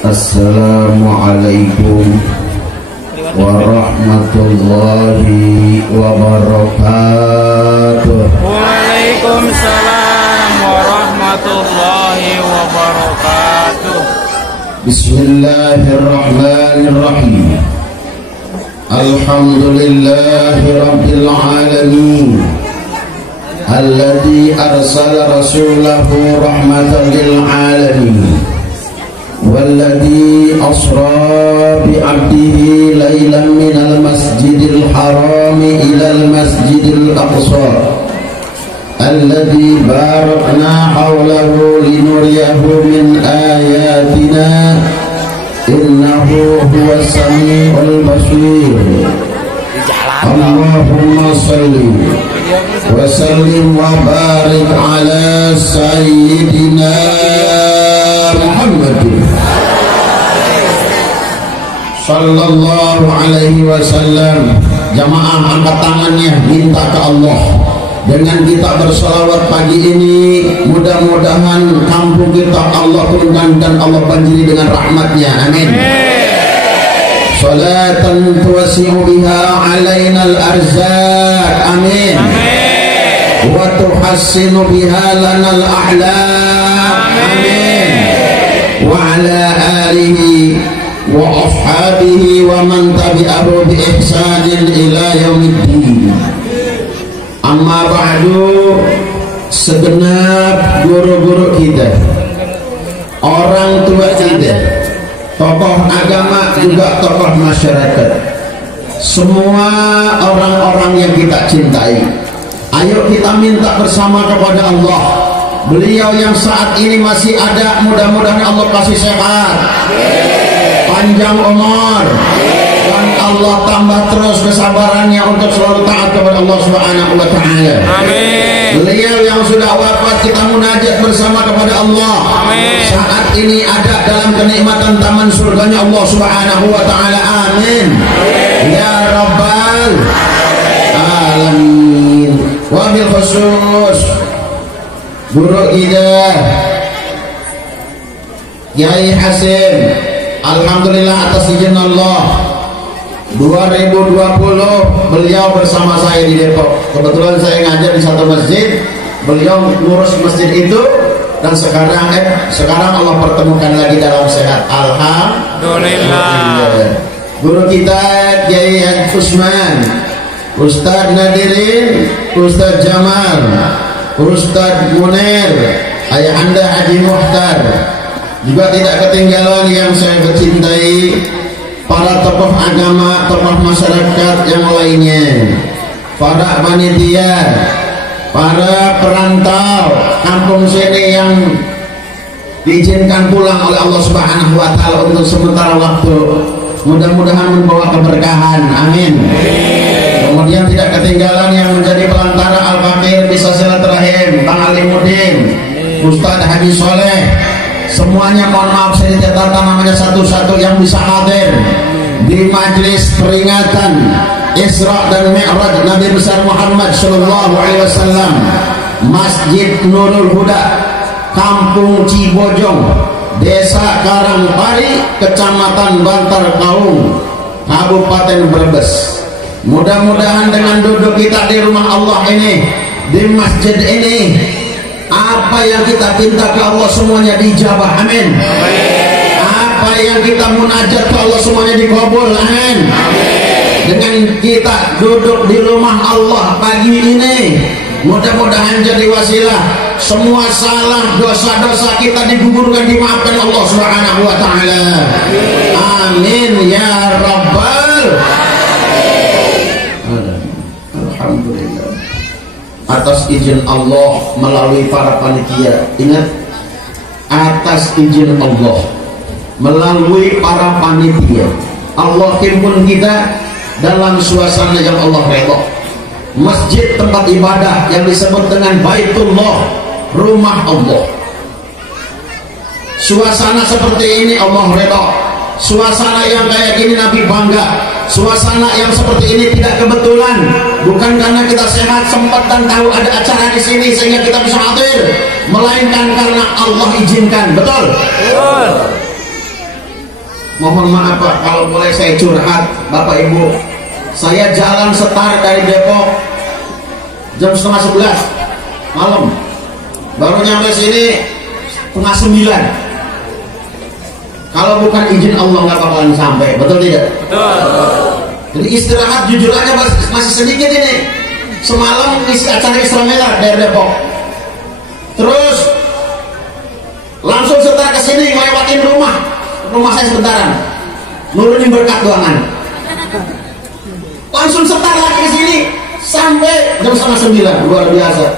Assalamualaikum warahmatullahi wabarakatuh. Waalaikumsalam warahmatullahi wabarakatuh. Bismillahirrahmanirrahim. Alhamdulillahi rabbil alamin. Alladzi arsala rasulahu rahmatan lil alamin. والذي أسرى بعبده ليلا من المسجد الحرام إلى المسجد الأقصى الذي باركنا حوله لنريه من آياتنا إنه هو السميع البصير. اللهم صل وسلم وبارك على سيدنا Muhammad sallallahu alaihi wasallam. Jamaah angkat tangannya, minta ke Allah. Dengan kita berselawat pagi ini, mudah-mudahan kampung kita Allah turunkan dan Allah banjiri dengan rahmatnya. Amin. Salatan tuwasi'u biha alaina al-arzaq. Amin. Wa tuhassinu biha lana al-a'lam. Amin. Wa ala alihi wa ashabihi wa man tabi'ahu bi ihsanin ila yaumiddin. Amma ba'du, segenap guru-guru kita, orang tua kita, tokoh agama juga tokoh masyarakat, semua orang-orang yang kita cintai, ayo kita minta bersama kepada Allah. Beliau yang saat ini masih ada, mudah-mudahan Allah kasih sehat, panjang umur, dan Allah tambah terus kesabarannya untuk selalu taat kepada Allah Subhanahu wa Ta'ala. Amin. Beliau yang sudah wafat, kita munajat bersama kepada Allah. Amin. Saat ini ada dalam kenikmatan taman surganya Allah Subhanahu wa Ta'ala. Amin. Ya Rabbal Alamin. Wabil khusus guru kita Kiai Hasim, alhamdulillah atas izin Allah 2020 beliau bersama saya di Depok. Kebetulan saya ngajar di satu masjid, beliau ngurus masjid itu, dan sekarang Allah pertemukan lagi dalam sehat. Alhamdulillah. Guru kita Kiai Usman, Ustadz Nadirin, Ustadz Jamal, Ustadz Munir, Ayahanda Haji Muhtar, juga tidak ketinggalan yang saya cintai para tokoh agama, tokoh masyarakat yang lainnya, para panitia, para perantau kampung sini yang diizinkan pulang oleh Allah Subhanahu wa Ta'ala untuk sementara waktu, mudah-mudahan membawa keberkahan. Amin. Kemudian tidak ketinggalan yang menjadi pelantara Al-Fakir bisa silaturahim, Bang Alimuddin, Ustadz Haji Soleh, semuanya mohon maaf saya tidak namanya satu-satu yang bisa hadir di majelis peringatan Isra dan Mi'raj Nabi besar Muhammad sallallahu alaihi wasallam, Masjid Nurul Huda, Kampung Cibojong, Desa Karangpari, Kecamatan Bantar Kaung, Kabupaten Brebes. Mudah-mudahan dengan duduk kita di rumah Allah ini, di masjid ini, apa yang kita minta ke Allah semuanya dijabah. Amin. Apa yang kita munajat ke Allah semuanya dikabul. Amin. Dengan kita duduk di rumah Allah pagi ini, mudah-mudahan jadi wasilah semua salah dosa-dosa kita digugurkan, dimaafkan Allah Subhanahu wa Ta'ala. Amin ya Rabbal. Alhamdulillah. Atas izin Allah melalui para panitia, ingat, atas izin Allah melalui para panitia, Allah himpun kita dalam suasana yang Allah redha. Masjid tempat ibadah yang disebut dengan Baitullah, rumah Allah. Suasana seperti ini Allah redha. Suasana yang kayak gini Nabi bangga. Suasana yang seperti ini tidak kebetulan, bukan karena kita sehat, sempat dan tahu ada acara di sini sehingga kita bisa hadir, melainkan karena Allah izinkan. Betul? Betul. Mohon maaf Pak, kalau boleh saya curhat Bapak Ibu. Saya jalan setar dari Depok jam 10:30 malam, baru nyampe sini 8:30. Kalau bukan izin Allah nggak bakalan sampai, betul tidak? Betul. Jadi istirahat jujur aja masih sedikit ini. Semalam isi acara Isra Mi'raj dari Depok, terus langsung setar ke sini ngelewatin rumah saya sebentaran, nurunin berkat doangan. Langsung setar lagi ke sini sampai jam 8:30, luar biasa.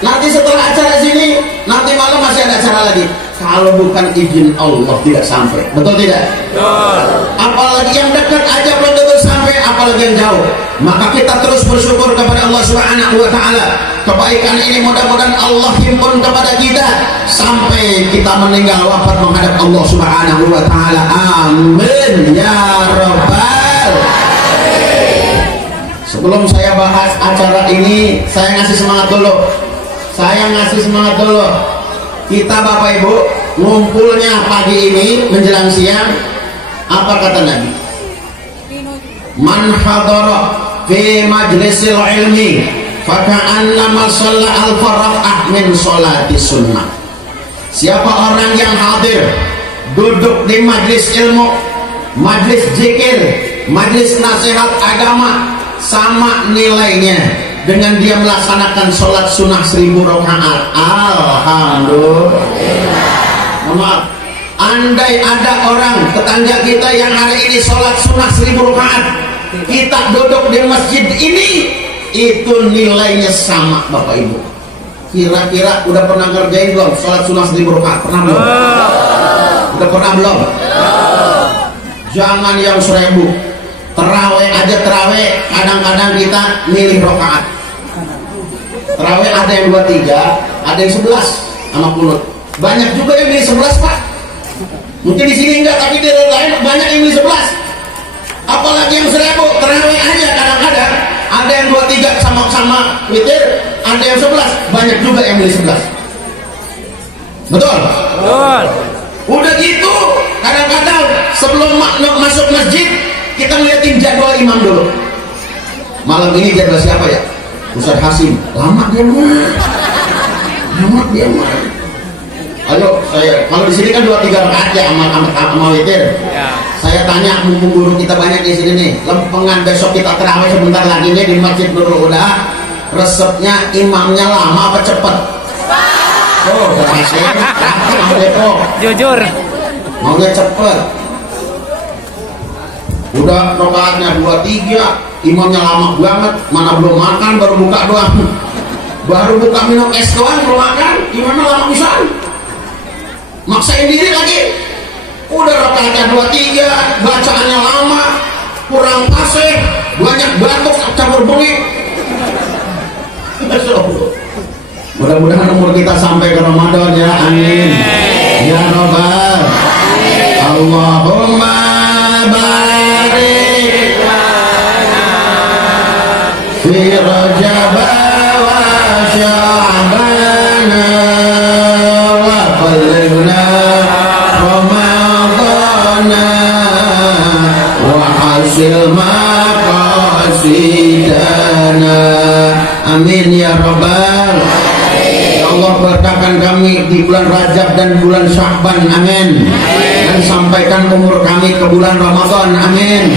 Nanti setelah acara sini, nanti malam masih ada acara lagi. Kalau bukan izin Allah tidak sampai, betul tidak? Betul. Apalagi yang dekat aja belum tentu sampai, apalagi yang jauh. Maka kita terus bersyukur kepada Allah Subhanahu wa Ta'ala. Kebaikan ini mudah-mudahan Allah himpun kepada kita sampai kita meninggal wafat menghadap Allah Subhanahu wa Ta'ala. Amin ya rabbal. Sebelum saya bahas acara ini, saya ngasih semangat dulu. Kita Bapak Ibu ngumpulnya pagi ini menjelang siang, apa kata Nabi? Man hadara fi majlisil ilmi faka'annama shalla al-farah min sholati sunnah. Siapa orang yang hadir duduk di majlis ilmu, majlis zikir, majlis nasihat agama, sama nilainya dengan dia melaksanakan sholat sunnah 1000 rakaat. Alhamdulillah. Maaf, andai ada orang tetangga kita yang hari ini sholat sunnah 1000 rakaat, kita duduk di masjid ini, itu nilainya sama Bapak Ibu. Kira-kira udah pernah ngerjain belum sholat sunnah 1000 rakaat? Pernah belum? Udah pernah belum? Jangan yang 1000. Terawih aja, kadang-kadang kita milih rakaat. Terawih ada yang 23, ada yang 11 sama kunut. Banyak juga yang milih 11 Pak. Mungkin di sini enggak, tapi di lain banyak yang milih 11. Apalagi yang 1000, terawih aja kadang-kadang ada yang 23 sama witir, ada yang 11, banyak juga yang milih 11. Betul? Betul. Udah gitu, kadang-kadang sebelum masuk masjid kita ngeliatin jadwal imam dulu. Malam ini jadwal siapa ya? Ustaz Hasim. Lama dia mah. Ayo, saya kalau di sini kan 2-3 rakaat ya amal witir. Ya. Saya tanya, mumpung guru kita banyak di sini nih, lempengan besok kita terawih sebentar lagi nih di masjid dulu. Udah, resepnya imamnya lama apa cepet? Oh, Hasim, Jujur. maunya cepet. Udah rakaatnya 2-3, imamnya lama banget, mana belum makan, baru buka doang, baru buka minum es doang, belum makan, imamnya lama pisan, maksain diri lagi. Udah rakaatnya 2-3, bacaannya lama, kurang fasih, banyak batuk campur bengek. Mudah-mudahan umur kita sampai ke Ramadan ya, amin ya rabbal. Allahumma barik fi Rajab wa Sya'ban wa ballighna Ramadan wa hasil maqasidana. Amin ya rabbal. Ya Allah, berkahkan kami di bulan Rajab dan bulan Sya'ban, amin. Dan sampaikan umur kami ke bulan Ramadan, amin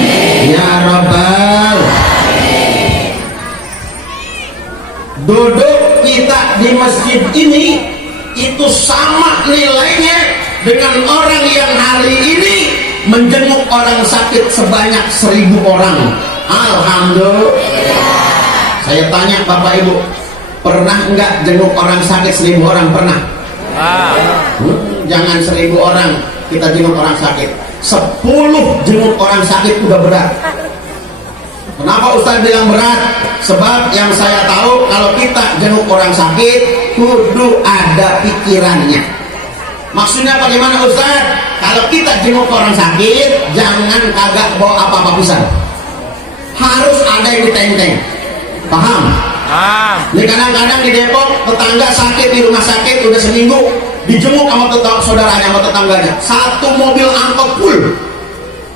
ya rabbal. Duduk kita di masjid ini itu sama nilainya dengan orang yang hari ini menjenguk orang sakit sebanyak 1000 orang. Alhamdulillah. Saya tanya Bapak Ibu, pernah enggak jenguk orang sakit 1000 orang? Pernah? Jangan 1000 orang kita jenguk orang sakit, 10 jenguk orang sakit udah berat. Kenapa Ustaz bilang berat? Sebab yang saya tahu, kalau kita jenguk orang sakit kudu ada pikirannya. Maksudnya bagaimana Ustaz? Kalau kita jenguk orang sakit, jangan kagak bawa apa-apa pisan, harus ada yang ditenteng. Paham? Ini kadang-kadang di Depok tetangga sakit di rumah sakit udah seminggu, dijenguk sama saudaranya, sama tetangganya. Satu mobil angkot full,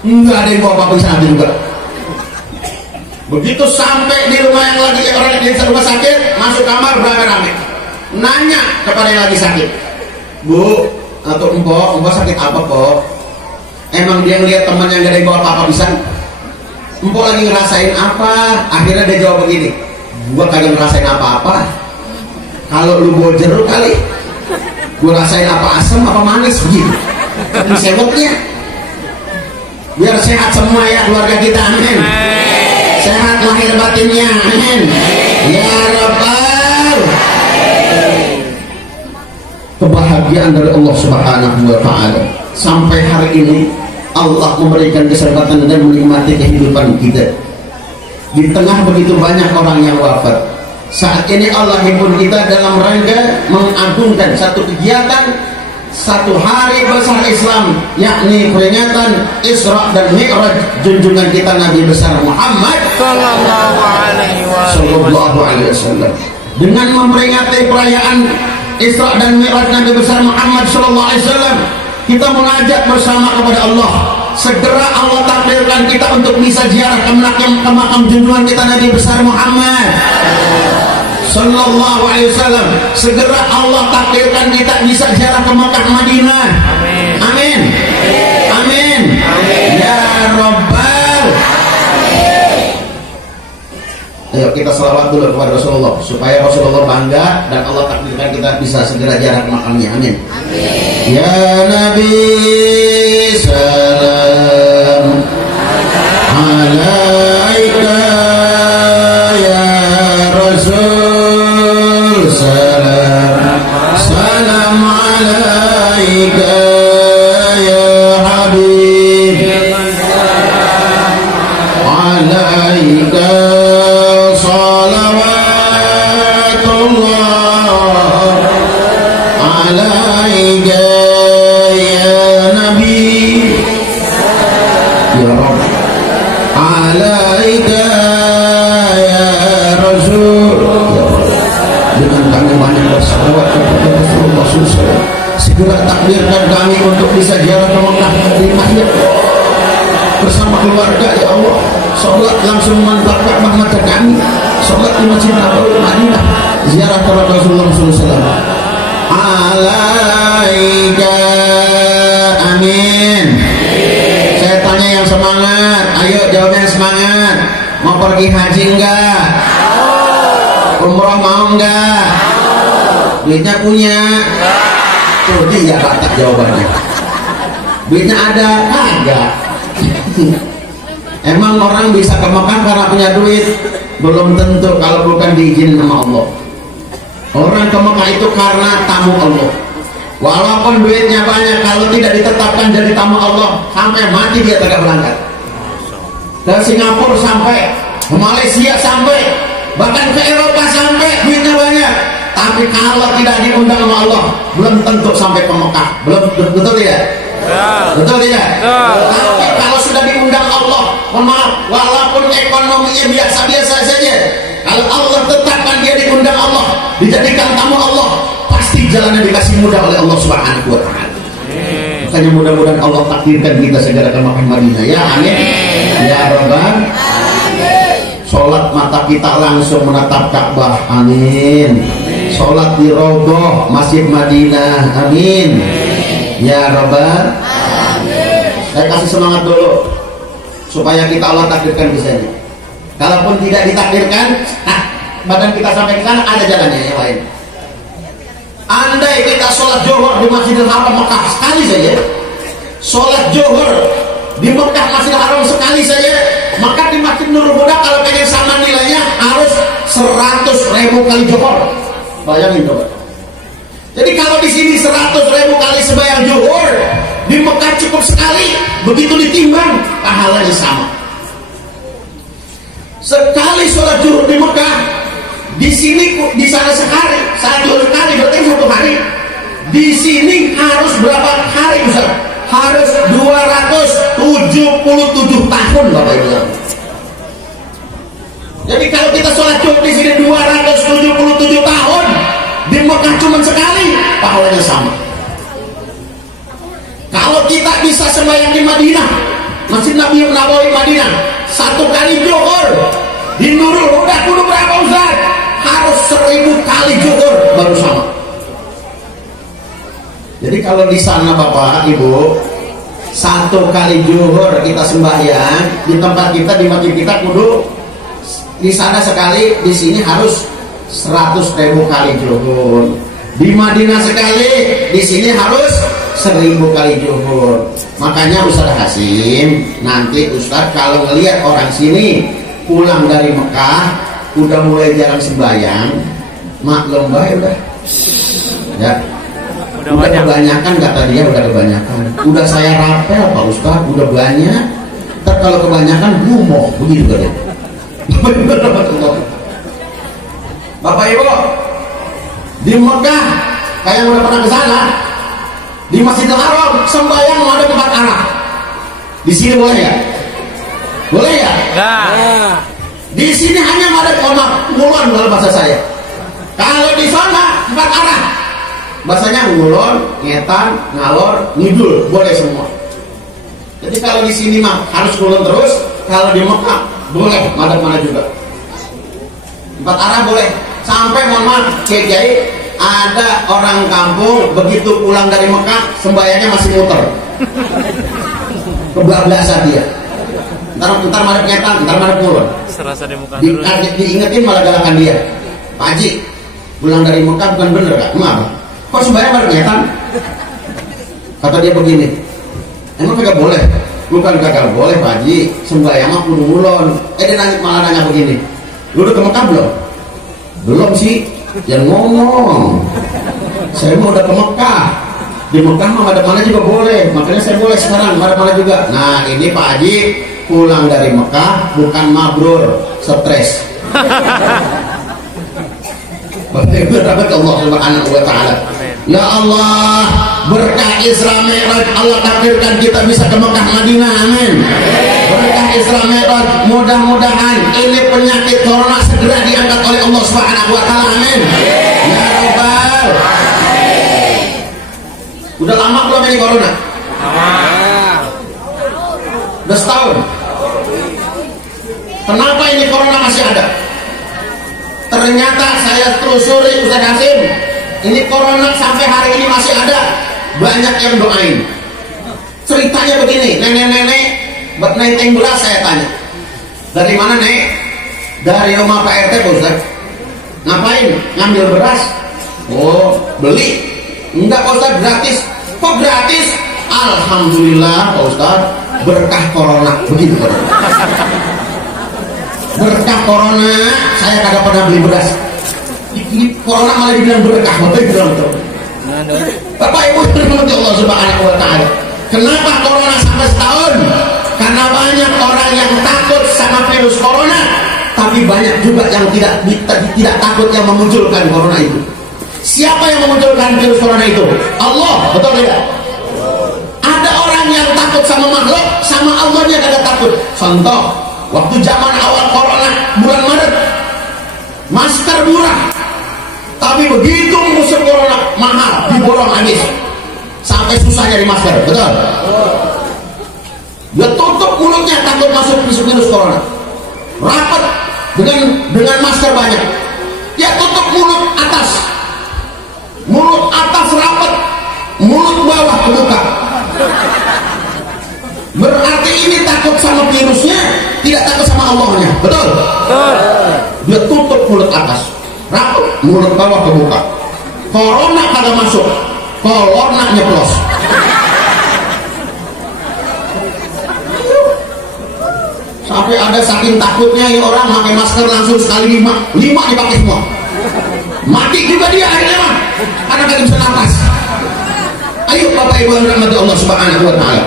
nggak ada yang bawa apa-apa di sana juga. Begitu sampai di rumah yang lagi orang di rumah sakit, masuk kamar beramai-ramai, nanya kepada yang lagi sakit, Bu atau empok sakit apa kok? Emang dia ngeliat temannya nggak ada yang bawa apa-apa bisa? Empok lagi ngerasain apa? Akhirnya dia jawab begini, gua kagak ngerasain apa-apa. Kalau lu bawa jeruk kali, gua rasain apa asam apa manis begitu. Ini sewotnya. Biar sehat semua ya keluarga kita, amin. Sehat lahir batinnya, amin. Ya Rabbal. Kebahagiaan dari Allah Subhanahu wa Ta'ala. Sampai hari ini Allah memberikan kesempatan dan menikmati kehidupan kita. Di tengah begitu banyak orang yang wafat, saat ini Allah himpun kita dalam rangka mengagungkan satu kegiatan, satu hari besar Islam, yakni peringatan Isra dan Mi'raj junjungan kita Nabi besar Muhammad sallallahu alaihi wasallam. Dengan memperingati perayaan Isra dan Mi'raj Nabi besar Muhammad sallallahu alaihi wasallam, kita mengajak bersama kepada Allah, segera Allah takdirkan kita untuk bisa ziarah ke makam junjungan kita Nabi besar Muhammad sallallahu alaihi wasallam. Segera Allah takdirkan kita bisa ziarah ke Makkah Madinah. Amin. Amin. Ya Rabbal. Ayo kita selawat dulu kepada Rasulullah supaya Rasulullah bangga dan Allah takdirkan kita bisa segera ziarah ke makamnya. Amin. Ya Nabi salam alaika, ya Rasul salam, salam alaika, ya Habib, alaika salawatullah, alaika ya Nabi, ya Rabb, alaika ya Rasul. Dengan kami banyak bersalawat kepada Rasulullah SAW, segera takdirkan kami untuk bisa ziarah ke Makkah Madinah bersama keluarga ya Allah. Sholat langsung mantap Ka'bah mata kami, sholat di Masjid Nabawi Madinah, ziarah kepada Rasulullah SAW. Alaika, amin. Saya tanya yang semangat, ayo jawabnya yang semangat. Mau pergi haji enggak? Umroh mau enggak? Duitnya punya? Tuh dia batak jawabannya. Duitnya ada? Kagak. Emang orang bisa ke Mekah karena punya duit? Belum tentu kalau bukan diizinin sama Allah. Orang ke Mekah itu karena tamu Allah. Walaupun duitnya banyak, kalau tidak ditetapkan jadi tamu Allah, sampai mati dia tidak berangkat. Ke Singapura sampai, ke Malaysia sampai, bahkan ke Eropa sampai, duitnya banyak. Tapi kalau tidak diundang sama Allah, belum tentu sampai ke Mekah. Belum, betul tidak? Ya. Betul tidak? Ya. Tapi kalau sudah diundang Allah, maaf, walaupun ekonominya biasa-biasa saja, kalau Allah tetapkan dia diundang Allah, dijadikan tamu Allah, pasti jalannya dikasih mudah oleh Allah Subhanahu wa Ta'ala. Makanya mudah-mudahan Allah takdirkan kita segera ke Makkah Madinah. Ya amin. Ya Rabbal. Sholat mata kita langsung menatap Ka'bah. Amin. Sholat di Raudhah Masjid Madinah. Amin. Ya Rabbal. Saya kasih semangat dulu supaya kita Allah takdirkan di sana. Kalaupun tidak ditakdirkan, badan kita sampai ke sana ada jalannya yang lain. Andai kita sholat Zuhur di Masjidil Haram Mekah sekali saja, sholat Zuhur di Mekah Masjidil Haram sekali saja, maka di Masjid Nurul Huda kalau pengen sama nilainya harus 100.000 kali Zuhur. Bayangin coba. Jadi kalau di sini 100.000 kali sembahyang Zuhur, di Mekah cukup sekali, begitu ditimbang pahalanya sama. Sekali sholat Zuhur di Mekah, di sini di sana sekali, 1 kali berarti 1 hari. Di sini harus berapa hari Ustaz? Harus 277 tahun Bapak Ibu. Jadi kalau kita sholat Zuhur di sini 277 tahun, di Mekah cuma sekali, pahalanya sama. Kalau kita bisa sembahyang di Madinah, Masjid Nabi Nabawi Madinah, 1 kali zuhur di Nurul Huda kudu berapa Ustaz? Harus 1000 kali zuhur baru sama. Jadi kalau di sana Bapak Ibu 1 kali zuhur kita sembahyang, di tempat kita, di masjid kita kudu di sana sekali, di sini harus 100.000 kali zuhur. Di Madinah sekali, di sini harus 1000 kali zuhur. Makanya Ustaz Hasim, nanti Ustaz kalau ngelihat orang sini pulang dari Mekah udah mulai jarang sembahyang, maklum baik udah. Ya. Udah kebanyakan kata dia, udah kebanyakan. Udah saya rapel Pak Ustaz, udah banyak. Ntar kalau kebanyakan gumoh, begitu kan? Bapak Ibu, di Mekah kayak yang udah pernah ke sana, di Masjidil Haram sembahyang ada 4 arah. Di sini boleh ya? Boleh ya? Enggak. Di sini hanya ada komat ngulon dalam bahasa saya. Kalau di sana 4 arah. Bahasanya ngulon, ngetan, ngalor, ngidul, boleh semua. Jadi kalau di sini mah harus ngulon terus, kalau di Mekah boleh madhab mana juga. 4 arah boleh. Sampai mohon maaf, Kiai, ada orang kampung begitu pulang dari Mekah sembahyangnya masih muter. Kebablasan dia. Ntar madhab ngetan, ntar madhab ngulon. Serasa di muka diingetin malah galakan dia. Pak Haji, pulang dari Mekah bukan bener Kak? Kenapa? Kok sembahyang madhab ngetan? Kata dia begini, emang kagak boleh? Bukan kagak boleh Pak Haji, sembahyang mah kudu ngulon. Dia malah nanya begini, lu udah ke Mekah belum? Belum sih. Yang ngomong, saya mau udah ke Mekah. Di Mekah mah ada mana juga boleh, makanya saya boleh sekarang ada mana juga. Nah ini Pak Haji pulang dari Mekah bukan mabrur, stres. Berkat Allah Subhanahu wa taala. Ya Allah, berkah Isra Mi'raj Allah takdirkan kita bisa ke Mekah Madinah, amin. Berkah Isra Mi'raj, mudah-mudahan ini penyakit corona segera diangkat oleh Allah Subhanahu wa taala, amin. Ya Rabbal. Udah lama belum ini corona? Udah setahun. Kenapa ini corona masih ada? Ternyata saya telusuri Ustaz Hasim, ini corona sampai hari ini masih ada. Banyak yang doain. Ceritanya begini, nenek-nenek nenteng beras saya tanya. Dari mana Nek? Dari rumah Pak RT Pak Ustaz. Ngapain? Ngambil beras? Oh, beli. Enggak Pak Ustaz, gratis. Kok gratis? Alhamdulillah Pak Ustaz, berkah corona. Begitu Pak. Berkah corona, saya kagak pernah beli beras. Ini corona malah dibilang berkah, Bapak bilang betul. Bapak Ibu dirahmati Allah Subhanahu wa taala. Kenapa corona sampai setahun? Karena banyak orang yang takut sama virus corona, tapi banyak juga yang tidak takut yang memunculkan corona itu. Siapa yang memunculkan virus corona itu? Allah, betul tidak? Ada orang yang takut sama makhluk, sama Allahnya kagak takut. Contoh, waktu zaman awal corona bulan Maret, masker murah, tapi begitu musim corona mahal, diborong habis, sampai susah nyari masker, betul? Dia tutup mulutnya takut masuk virus corona, rapat dengan masker banyak. Dia tutup mulut atas rapat, mulut bawah kebuka. Berarti ini takut sama virusnya, tidak takut sama Allahnya, betul? Dia tutup mulut atas, rapat, mulut bawah kebuka. Corona kagak masuk, corona nyeplos. Sampai ada saking takutnya ya orang pakai masker langsung sekali 5 dipakai semua. Mati juga dia akhirnya mah, karena kagak bisa nafas. Ayo Bapak Ibu yang dirahmati Allah Subhanahu wa taala,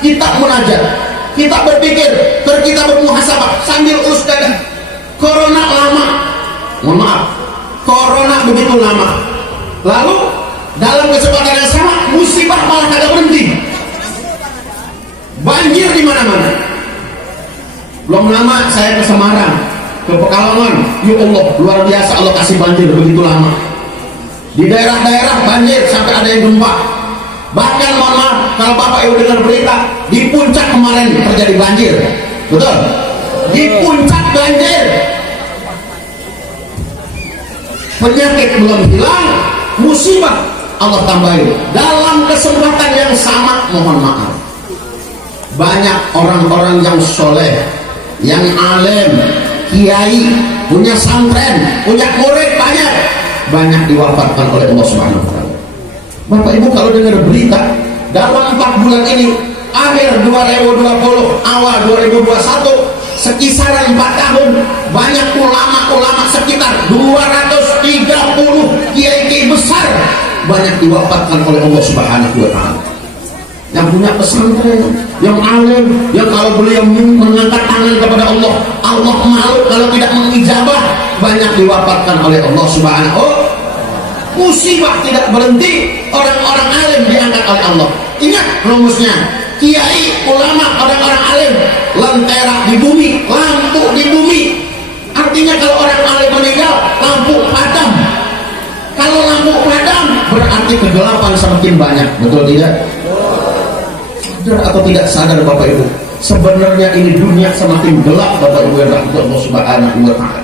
kita munajat, kita berpikir, kita bermuhasabah sambil ustaz. Corona lama, mohon maaf, corona begitu lama. Lalu dalam kesempatan yang sama musibah malah kagak berhenti. Banjir di mana-mana. Belum lama saya ke Semarang, ke Pekalongan, ya Allah luar biasa Allah kasih banjir begitu lama. Di daerah-daerah banjir sampai ada yang gempa. Bahkan mohon maaf, kalau Bapak Ibu dengar berita di puncak kemarin terjadi banjir, betul? Di puncak banjir, penyakit belum hilang, musibah Allah tambahin. Dalam kesempatan yang sama, mohon maaf, banyak orang-orang yang soleh, yang alim, kiai, punya santren, punya murid banyak diwafatkan oleh Allah Subhanahu wa Ta'ala. Bapak Ibu kalau dengar berita dalam 4 bulan ini, akhir 2020, awal 2021, sekisaran 4 tahun, banyak ulama-ulama sekitar 230 kiai-kiai besar banyak diwafatkan oleh Allah Subhanahu wa Ta'ala. Yang punya pesantren, yang alim, yang kalau beliau mengangkat tangan kepada Allah, Allah malu kalau tidak mengijabah, banyak diwafatkan oleh Allah Subhanahu wa Ta'ala. Musibah tidak berhenti, orang-orang alim diangkat oleh Allah. Ingat rumusnya, kiai, ulama, orang-orang alim, lentera di bumi, lampu di bumi. Artinya kalau orang alim meninggal, lampu padam. Kalau lampu padam, berarti kegelapan semakin banyak. Betul tidak? Sadar atau tidak sadar Bapak Ibu? Sebenarnya ini dunia semakin gelap Bapak Ibu yang rahmat Allah Subhanahu wa Ta'ala.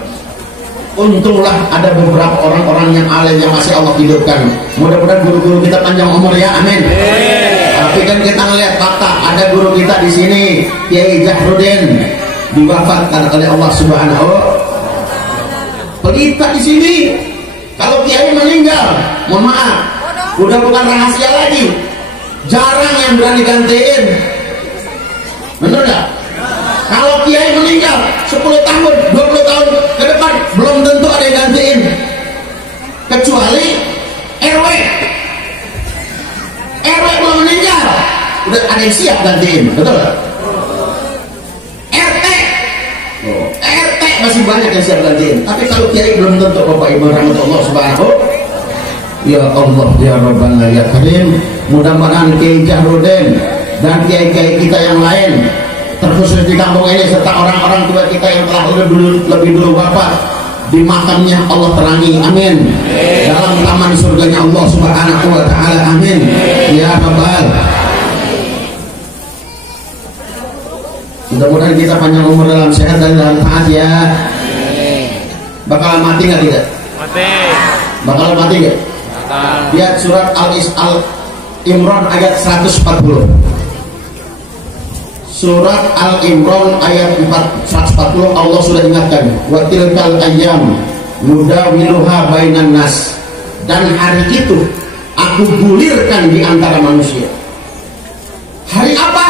Untunglah ada beberapa orang-orang yang alim yang masih Allah hidupkan. Mudah-mudahan guru-guru kita panjang umur ya, amin. Tapi kan kita ngelihat fakta, ada guru kita di sini, Kiai Jahrudin, diwafatkan oleh Allah Subhanahu wa Ta'ala. Pelita di sini, kalau kiai meninggal, mohon maaf, udah bukan rahasia lagi. Jarang yang berani gantiin. Benar nggak? Kalau kiai meninggal 10 tahun, 20 tahun ke depan, belum tentu ada yang gantiin. Kecuali RW. RW belum meninggal, udah ada yang siap gantiin, betul nggak? RT. RT masih banyak yang siap gantiin. Tapi kalau kiai belum tentu. Bapak Ibu rahmatullah subhanahu. Ya Allah ya Rabbana ya Karim, mudah-mudahan Kiai Jahrudin dan kiai-kiai kita yang lain, terkhusus di kampung ini, serta orang-orang tua kita yang telah lebih dulu wafat, di makamnya Allah terangi, amin. Dalam taman surganya Allah Subhanahu wa Ta'ala, amin. Ya Rabbal. Mudah-mudahan kita panjang umur dalam sehat dan dalam taat ya. Bakal mati nggak tidak? Mati. Bakal mati nggak? Lihat surat Al-Imran ayat 140. Surat Al-Imran ayat 140, Allah sudah ingatkan, wa tilkal ayyam nudawiluha bainan nas, dan hari itu aku gulirkan di antara manusia. Hari apa?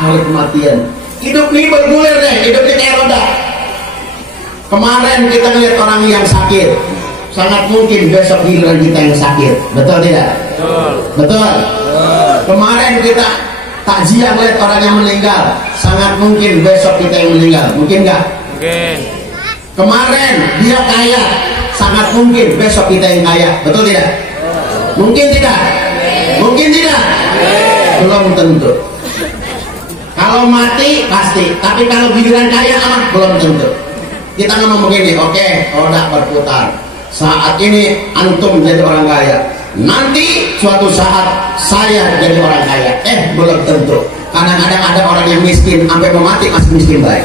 Hari kematian. Hidup ini bergulir deh, hidup ini kayak roda. Kemarin kita lihat orang yang sakit, sangat mungkin besok giliran kita yang sakit, betul tidak? Betul. Betul. Kemarin kita takziah lihat orang yang meninggal, sangat mungkin besok kita yang meninggal, mungkin nggak? Mungkin. Kemarin dia kaya, sangat mungkin besok kita yang kaya, betul tidak? Mungkin tidak? Mungkin tidak? Belum tentu. Kalau mati pasti, tapi kalau giliran kaya amat belum tentu. Kita ngomong begini, oke, roda berputar. Saat ini antum jadi orang kaya, nanti suatu saat saya jadi orang kaya. Belum tentu. Kadang-kadang ada orang yang miskin sampai mau mati masih miskin baik.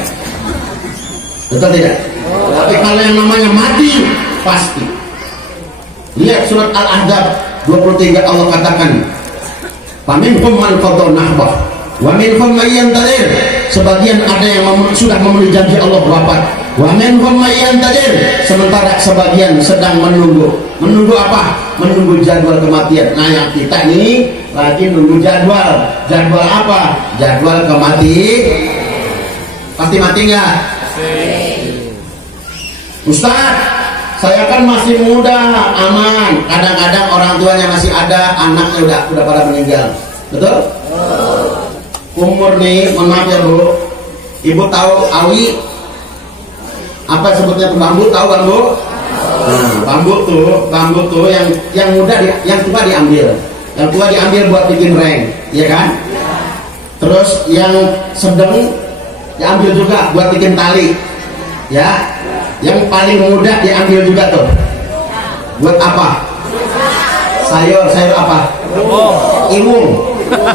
Betul tidak? Tapi kalau yang namanya mati pasti. Lihat surat Al-Ahzab 23, Allah katakan, "Faminhum man qada nahbah wa minhum man yantadir." Sebagian ada yang sudah memenuhi janji Allah wafat. Wa minhum may yantadir, sementara sebagian sedang menunggu. Menunggu apa? Menunggu jadwal kematian. Nah, yang kita ini lagi nunggu jadwal. Jadwal apa? Jadwal kematian. Pasti mati nggak? Ustaz, saya kan masih muda, aman. Kadang-kadang orang tuanya masih ada, anaknya udah pada meninggal. Betul? Umur nih, mohon maaf ya Bu, Ibu tahu awi? Apa sebutnya tuh bambu, tahu bambu? Nah, bambu tuh yang muda, yang tua diambil, yang tua diambil buat bikin reng, ya kan? Terus yang sedang diambil juga buat bikin tali, ya. Yang paling muda diambil juga tuh. Buat apa? Sayur apa? Rebung. Iwung.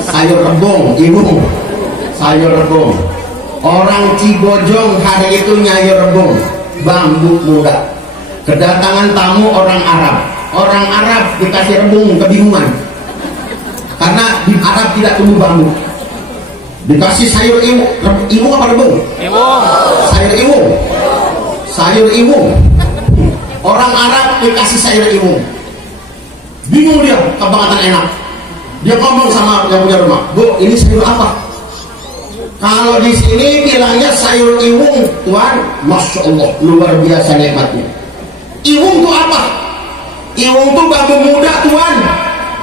Sayur rebung, iwung. Sayur rebung. Orang Cibojong hari itu nyayur rebung, bambu muda. Kedatangan tamu orang Arab. Orang Arab dikasih rebung kebingungan. Karena di Arab tidak tumbuh bambu. Dikasih sayur iwung. Iwung apa rebung? Iwung. Sayur iwung. Sayur iwung. Orang Arab dikasih sayur iwung. Bingung dia, kebangetan enak. Dia ngomong sama yang punya rumah, "Bu, ini sayur apa?" Kalau di sini bilangnya sayur iwung, Tuhan. Masya Allah, luar biasa nikmatnya. Iwung itu apa? Iwung itu bambu muda, Tuhan.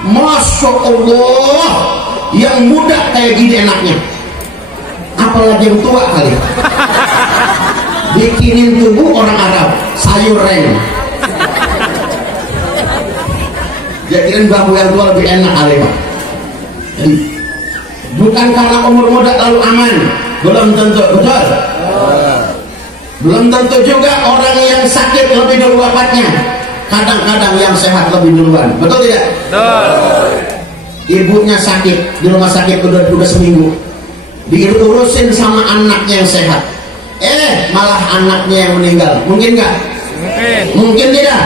Masya Allah, yang muda kayak gini enaknya. Apalagi yang tua kali. Bikinin tubuh orang Arab sayur reng. Jadikan bambu yang tua lebih enak kali, Pak. Bukan karena umur muda lalu aman, belum tentu, betul. Belum tentu juga orang yang sakit lebih dulu wafatnya. Kadang-kadang yang sehat lebih duluan, betul tidak? Betul. Ibunya sakit di rumah sakit udah seminggu, diurusin sama anaknya yang sehat. Malah anaknya yang meninggal. Mungkin nggak? Mungkin. Mungkin tidak?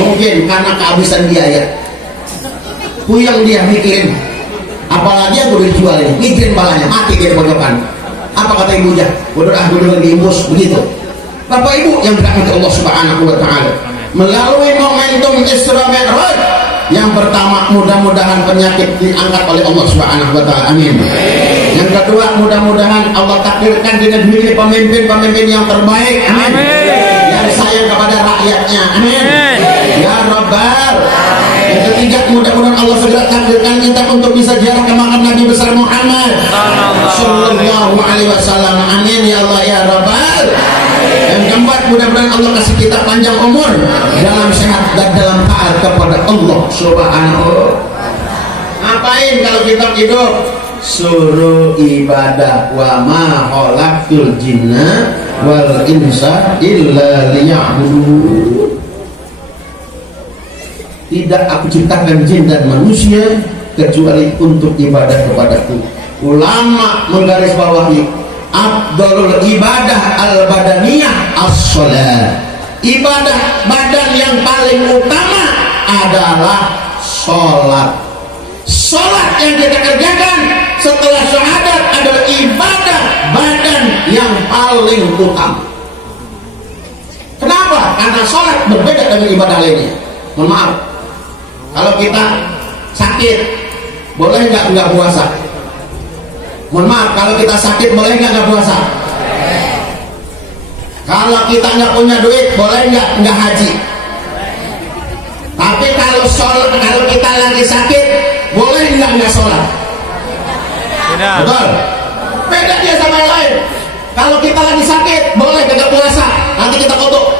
Mungkin karena kehabisan biaya. Puyeng dia mikirin. Apalagi yang udah dijual ini, mikirin balanya, mati dia di pojokan. Apa kata ibunya? Udah diimbus begitu. Bapak Ibu yang dirahmati Allah Subhanahu wa taala, melalui momentum Isra Mi'raj yang pertama, mudah-mudahan penyakit diangkat oleh Allah Subhanahu wa taala. Amin. Yang kedua, mudah-mudahan Allah takdirkan di negeri ini pemimpin-pemimpin yang terbaik. Amin. Yang sayang kepada rakyatnya. Amin. Ya Rabbal. Yang ketiga, mudah-mudahan Allah segera takdirkan kita untuk bisa ziarah ke makam Nabi besar Muhammad sallallahu alaihi wasallam. Amin ya Allah ya Rabbal. Yang keempat, mudah-mudahan Allah kasih kita panjang umur dalam sehat dan dalam taat kepada Allah Subhanahu. Ngapain kalau kita hidup? Suruh ibadah. Wa ma khalaqtul jinna wal insa illa liya'budun. Tidak aku ciptakan jin dan manusia kecuali untuk ibadah kepadaku. Ulama menggarisbawahi afdalul ibadah al-badaniyah as-shalah. Ibadah badan yang paling utama adalah sholat. Sholat yang kita kerjakan setelah syahadat adalah ibadah badan yang paling utama. Kenapa? Karena sholat berbeda dengan ibadah lainnya. Mohon maaf, kalau kita sakit boleh nggak puasa? Mohon maaf, kalau kita sakit boleh nggak puasa? Kalau kita nggak punya duit boleh nggak haji? Tapi kalau sholat, kalau kita lagi sakit boleh nggak sholat? Tidak. Betul. Beda dia sama yang lain. Kalau kita lagi sakit boleh nggak puasa? Nanti kita kodok.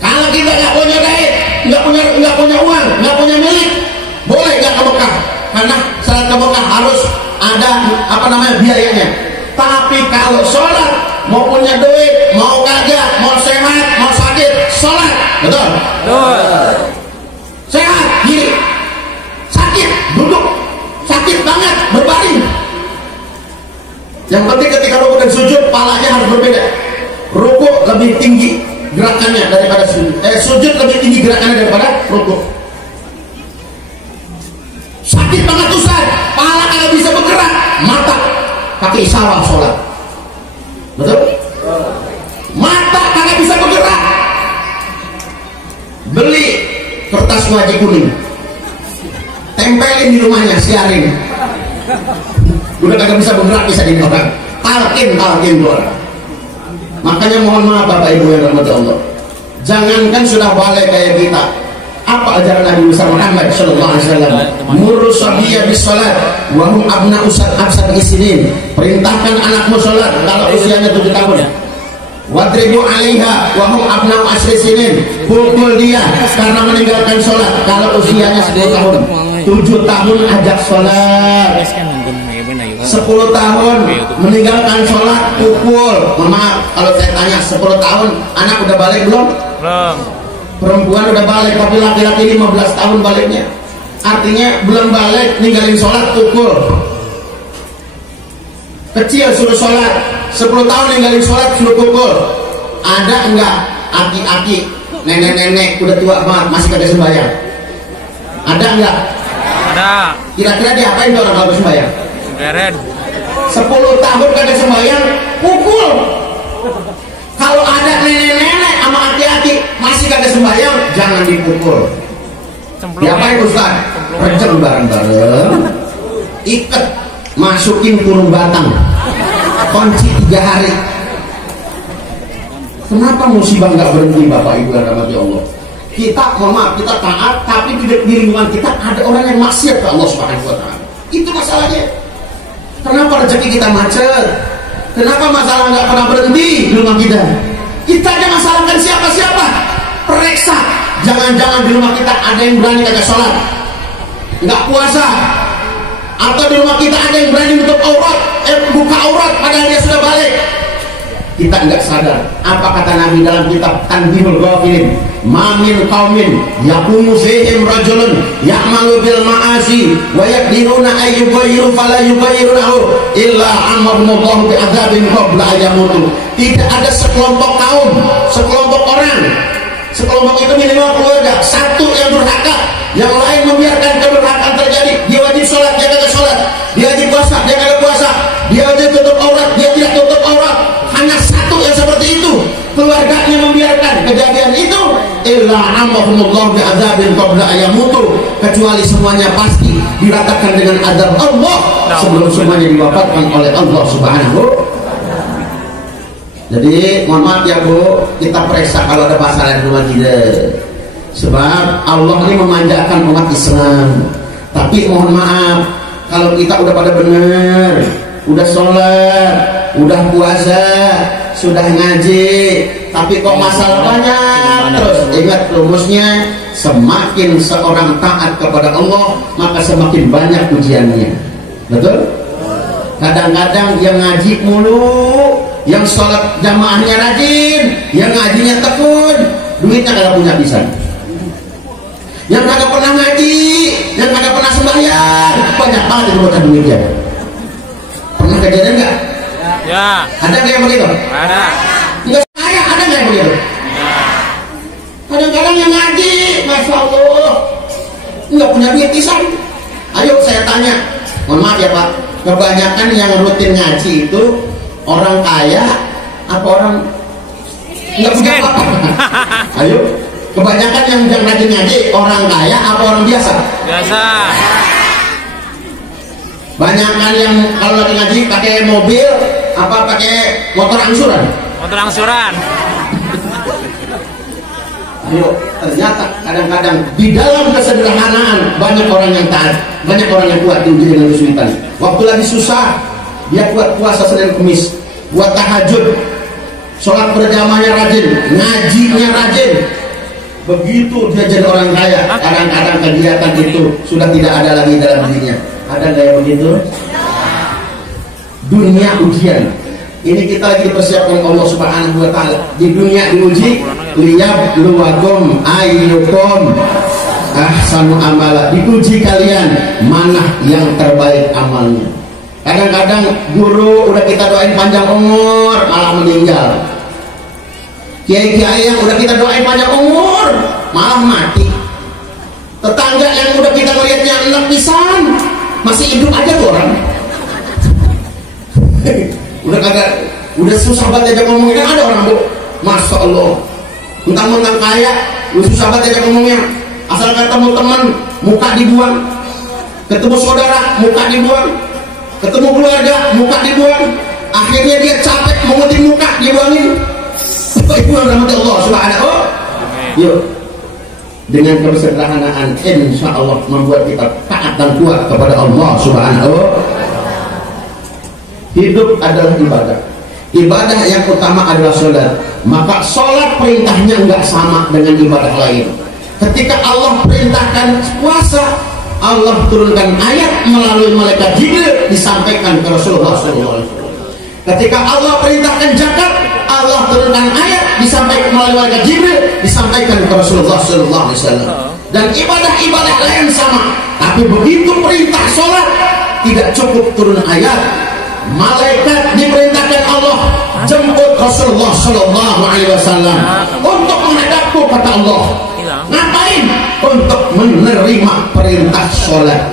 Kalau kita nggak punya duit, nggak punya uang, nggak punya milik, boleh nggak ke Mekah? Karena saat ke Mekah harus ada biayanya. Tapi kalau sholat, mau punya duit, mau kagak, mau sehat, mau sakit, sholat, betul? Betul. Sehat, diri, sakit, duduk, sakit banget, berbaring. Yang penting ketika rukuk dan sujud, palanya harus berbeda. Rukuk lebih tinggi gerakannya daripada sujud. Sujud lebih tinggi gerakannya daripada rukuk. Sakit banget Ustaz, pala kalau bisa bergerak, mata pakai isyarat sholat. Betul? Mata kagak bisa bergerak, beli kertas wajib kuning, tempelin di rumahnya, siarin. Udah kagak bisa bergerak, bisa di orang talkin orang. Makanya mohon maaf Bapak Ibu yang dirahmati Allah, jangankan sudah balik kayak kita, apa ajaran Nabi besar Muhammad sallallahu alaihi wasallam? Murus sabiyya bis salat wa hum abna'u sab'i sinin. Perintahkan anakmu salat kalau usianya 7 tahun. Wadribu 'alaiha wa hum abna'u 10 sinin. Pukul dia karena meninggalkan salat kalau usianya 10 tahun. 7 tahun ajak salat. 10 tahun meninggalkan sholat, pukul. Mohon maaf kalau saya tanya, 10 tahun anak udah balik belum? Belum. Perempuan udah balik, tapi laki-laki 15 tahun baliknya. artinya belum balik ninggalin sholat pukul. Kecil suruh sholat, 10 tahun ninggalin sholat suruh pukul. Ada enggak aki-aki, nenek-nenek udah tua banget masih kagak sembahyang? Ada enggak? Ada. Kira-kira diapain tuh orang kalau sembahyang? Keren. 10 tahun kagak sembahyang, pukul. Kalau ada nenek-nenek sama aki-aki masih kagak sembahyang, jangan dipukul. Diapain Ustaz? Renceng bareng-bareng, ikat, masukin kurung batang, kunci 3 hari. Kenapa musibah nggak berhenti Bapak Ibu yang rahmati Allah? Kita, mohon maaf, kita taat, tapi di lingkungan kita ada orang yang maksiat ke Allah Subhanahu Wa Taala. Itu masalahnya. Kenapa rezeki kita macet? Kenapa masalah nggak pernah berhenti di rumah kita? Kita jangan salahkan siapa-siapa. Periksa, jangan-jangan di rumah kita ada yang berani kagak sholat, nggak puasa, atau di rumah kita ada yang berani nutup aurat, buka aurat padahal dia sudah balik. Kita nggak sadar. Apa kata Nabi dalam kitab Tanbihul Ghafilin? Mamin qaumin yaqumu fihim rajulun ya'malu bil ma'asi wa yaqdiruna ay yughayyiru fala yughayyirunahu illa amarallahu bi'adzabin qabla ayamutu. Tidak ada sekelompok kaum, sekelompok orang, sekelompok itu minimal keluarga, satu yang durhaka, yang lain membiarkan kedurhakaan terjadi. Dia wajib sholat, dia kagak sholat. Dia wajib puasa, dia kagak puasa. Dia wajib tutup aurat, dia tidak tutup aurat. Hanya satu yang seperti itu, keluarganya membiarkan kejadian itu. Illa amahumullah bi'adzabin qabla ayamutu, kecuali semuanya pasti diratakan dengan azab Allah sebelum semuanya diwafatkan oleh Allah Subhanahu. Jadi mohon maaf ya Bu, kita periksa kalau ada masalah di rumah kita. Sebab Allah ini memanjakan umat Islam. Tapi mohon maaf, kalau kita udah pada benar, udah sholat, udah puasa, sudah ngaji, tapi kok masalah banyak terus. Ingat rumusnya, semakin seorang taat kepada Allah, maka semakin banyak ujiannya. Betul? Kadang-kadang yang ngaji mulu, yang sholat jamaahnya rajin, yang ngajinya tekun, duitnya kagak punya pisan. Yang kagak pernah ngaji, yang kagak pernah sembahyang, banyak banget yang bukan duitnya. Pernah kejadian nggak? Ya. Ada nggak yang begitu? Ada. Nggak saya, ada nggak yang begitu? Kadang-kadang yang ngaji, masya Allah, nggak punya duit pisan. Ayo saya tanya, mohon maaf ya Pak, kebanyakan yang rutin ngaji itu orang kaya apa orang nggak punya apa-apa? Ayo, kebanyakan yang rajin ngaji orang kaya apa orang biasa? Biasa. Banyakan yang kalau lagi ngaji pakai mobil apa pakai motor angsuran? Motor angsuran. Ayo, ternyata kadang-kadang di dalam kesederhanaan banyak orang yang taat, banyak orang yang kuat diuji dengan kesulitan. Waktu lagi susah, dia kuat puasa Senin Kemis, buat tahajud, sholat berjamaahnya rajin, ngajinya rajin. Begitu dia jadi orang kaya, kadang-kadang kegiatan itu sudah tidak ada lagi dalam dirinya. Ada nggak yang begitu? Dunia ujian. Ini kita lagi dipersiapkan Allah Subhanahu Wa Taala. Di dunia diuji, liyabluwakum ayyukum ahsanu amala. Diuji kalian mana yang terbaik amalnya. Kadang-kadang guru udah kita doain panjang umur malah meninggal. Kiai-kiai yang udah kita doain panjang umur malah mati. Tetangga yang udah kita lihatnya enak pisan masih hidup aja tuh orang. udah susah banget aja ngomongnya. Ada orang Bu, masya Allah, mentang-mentang kaya, susah banget aja ngomongnya. Asal ketemu teman, muka dibuang. Ketemu saudara, muka dibuang. Ketemu keluarga, muka dibuang. Akhirnya dia capek mengutin muka, dibuangin. Itu yang rahmat Allah Subhanahu. Yuk, dengan kesederhanaan, insya Allah membuat kita taat dan kuat kepada Allah Subhanahu. Hidup adalah ibadah. Ibadah yang utama adalah sholat. Maka sholat perintahnya nggak sama dengan ibadah lain. Ketika Allah perintahkan puasa, Allah turunkan ayat melalui malaikat Jibril disampaikan ke Rasulullah SAW. Ketika Allah perintahkan zakat, Allah turunkan ayat disampaikan melalui malaikat Jibril disampaikan ke Rasulullah SAW. Dan ibadah-ibadah lain sama. Tapi begitu perintah sholat, tidak cukup turun ayat. Malaikat diperintahkan Allah jemput Rasulullah Sallallahu Alaihi Wasallam untuk menghadapku, kata Allah. Ngapain? Untuk menerima perintah sholat.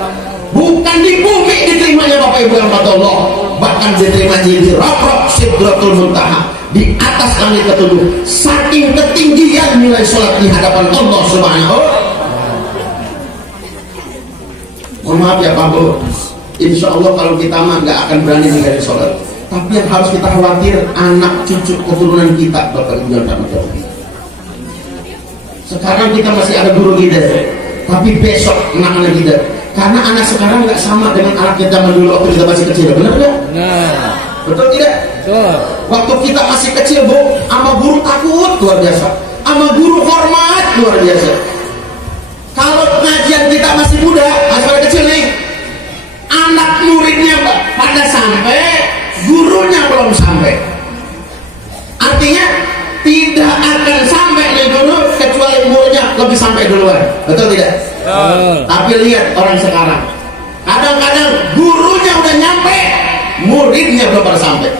Bukan di bumi diterimanya Bapak Ibu yang kata Allah, bahkan diterima di Rabb Sidratul Muntaha, di atas langit ketujuh. Saking ketinggian nilai sholat di hadapan Allah Subhanahu. Mohon maaf ya Pak Bu, insya Allah kalau kita mah nggak akan berani meninggalkan sholat. Tapi yang harus kita khawatir anak cucu keturunan kita, Bapak Ibu yang kata. Sekarang kita masih ada guru kita, tapi besok anak-anak kita. Karena anak sekarang nggak sama dengan anak kita zaman dulu waktu kita masih kecil, benar nggak? Betul tidak? Betul. Waktu kita masih kecil, Bu, sama guru takut luar biasa, sama guru hormat luar biasa. Kalau pengajian kita masih muda, masih kecil nih, anak muridnya pada sampai, gurunya belum sampai. Artinya tidak akan sampai nih guru kecuali muridnya lebih sampai duluan. Betul tidak? Tapi lihat orang sekarang, kadang-kadang gurunya udah nyampe, muridnya belum pada sampai.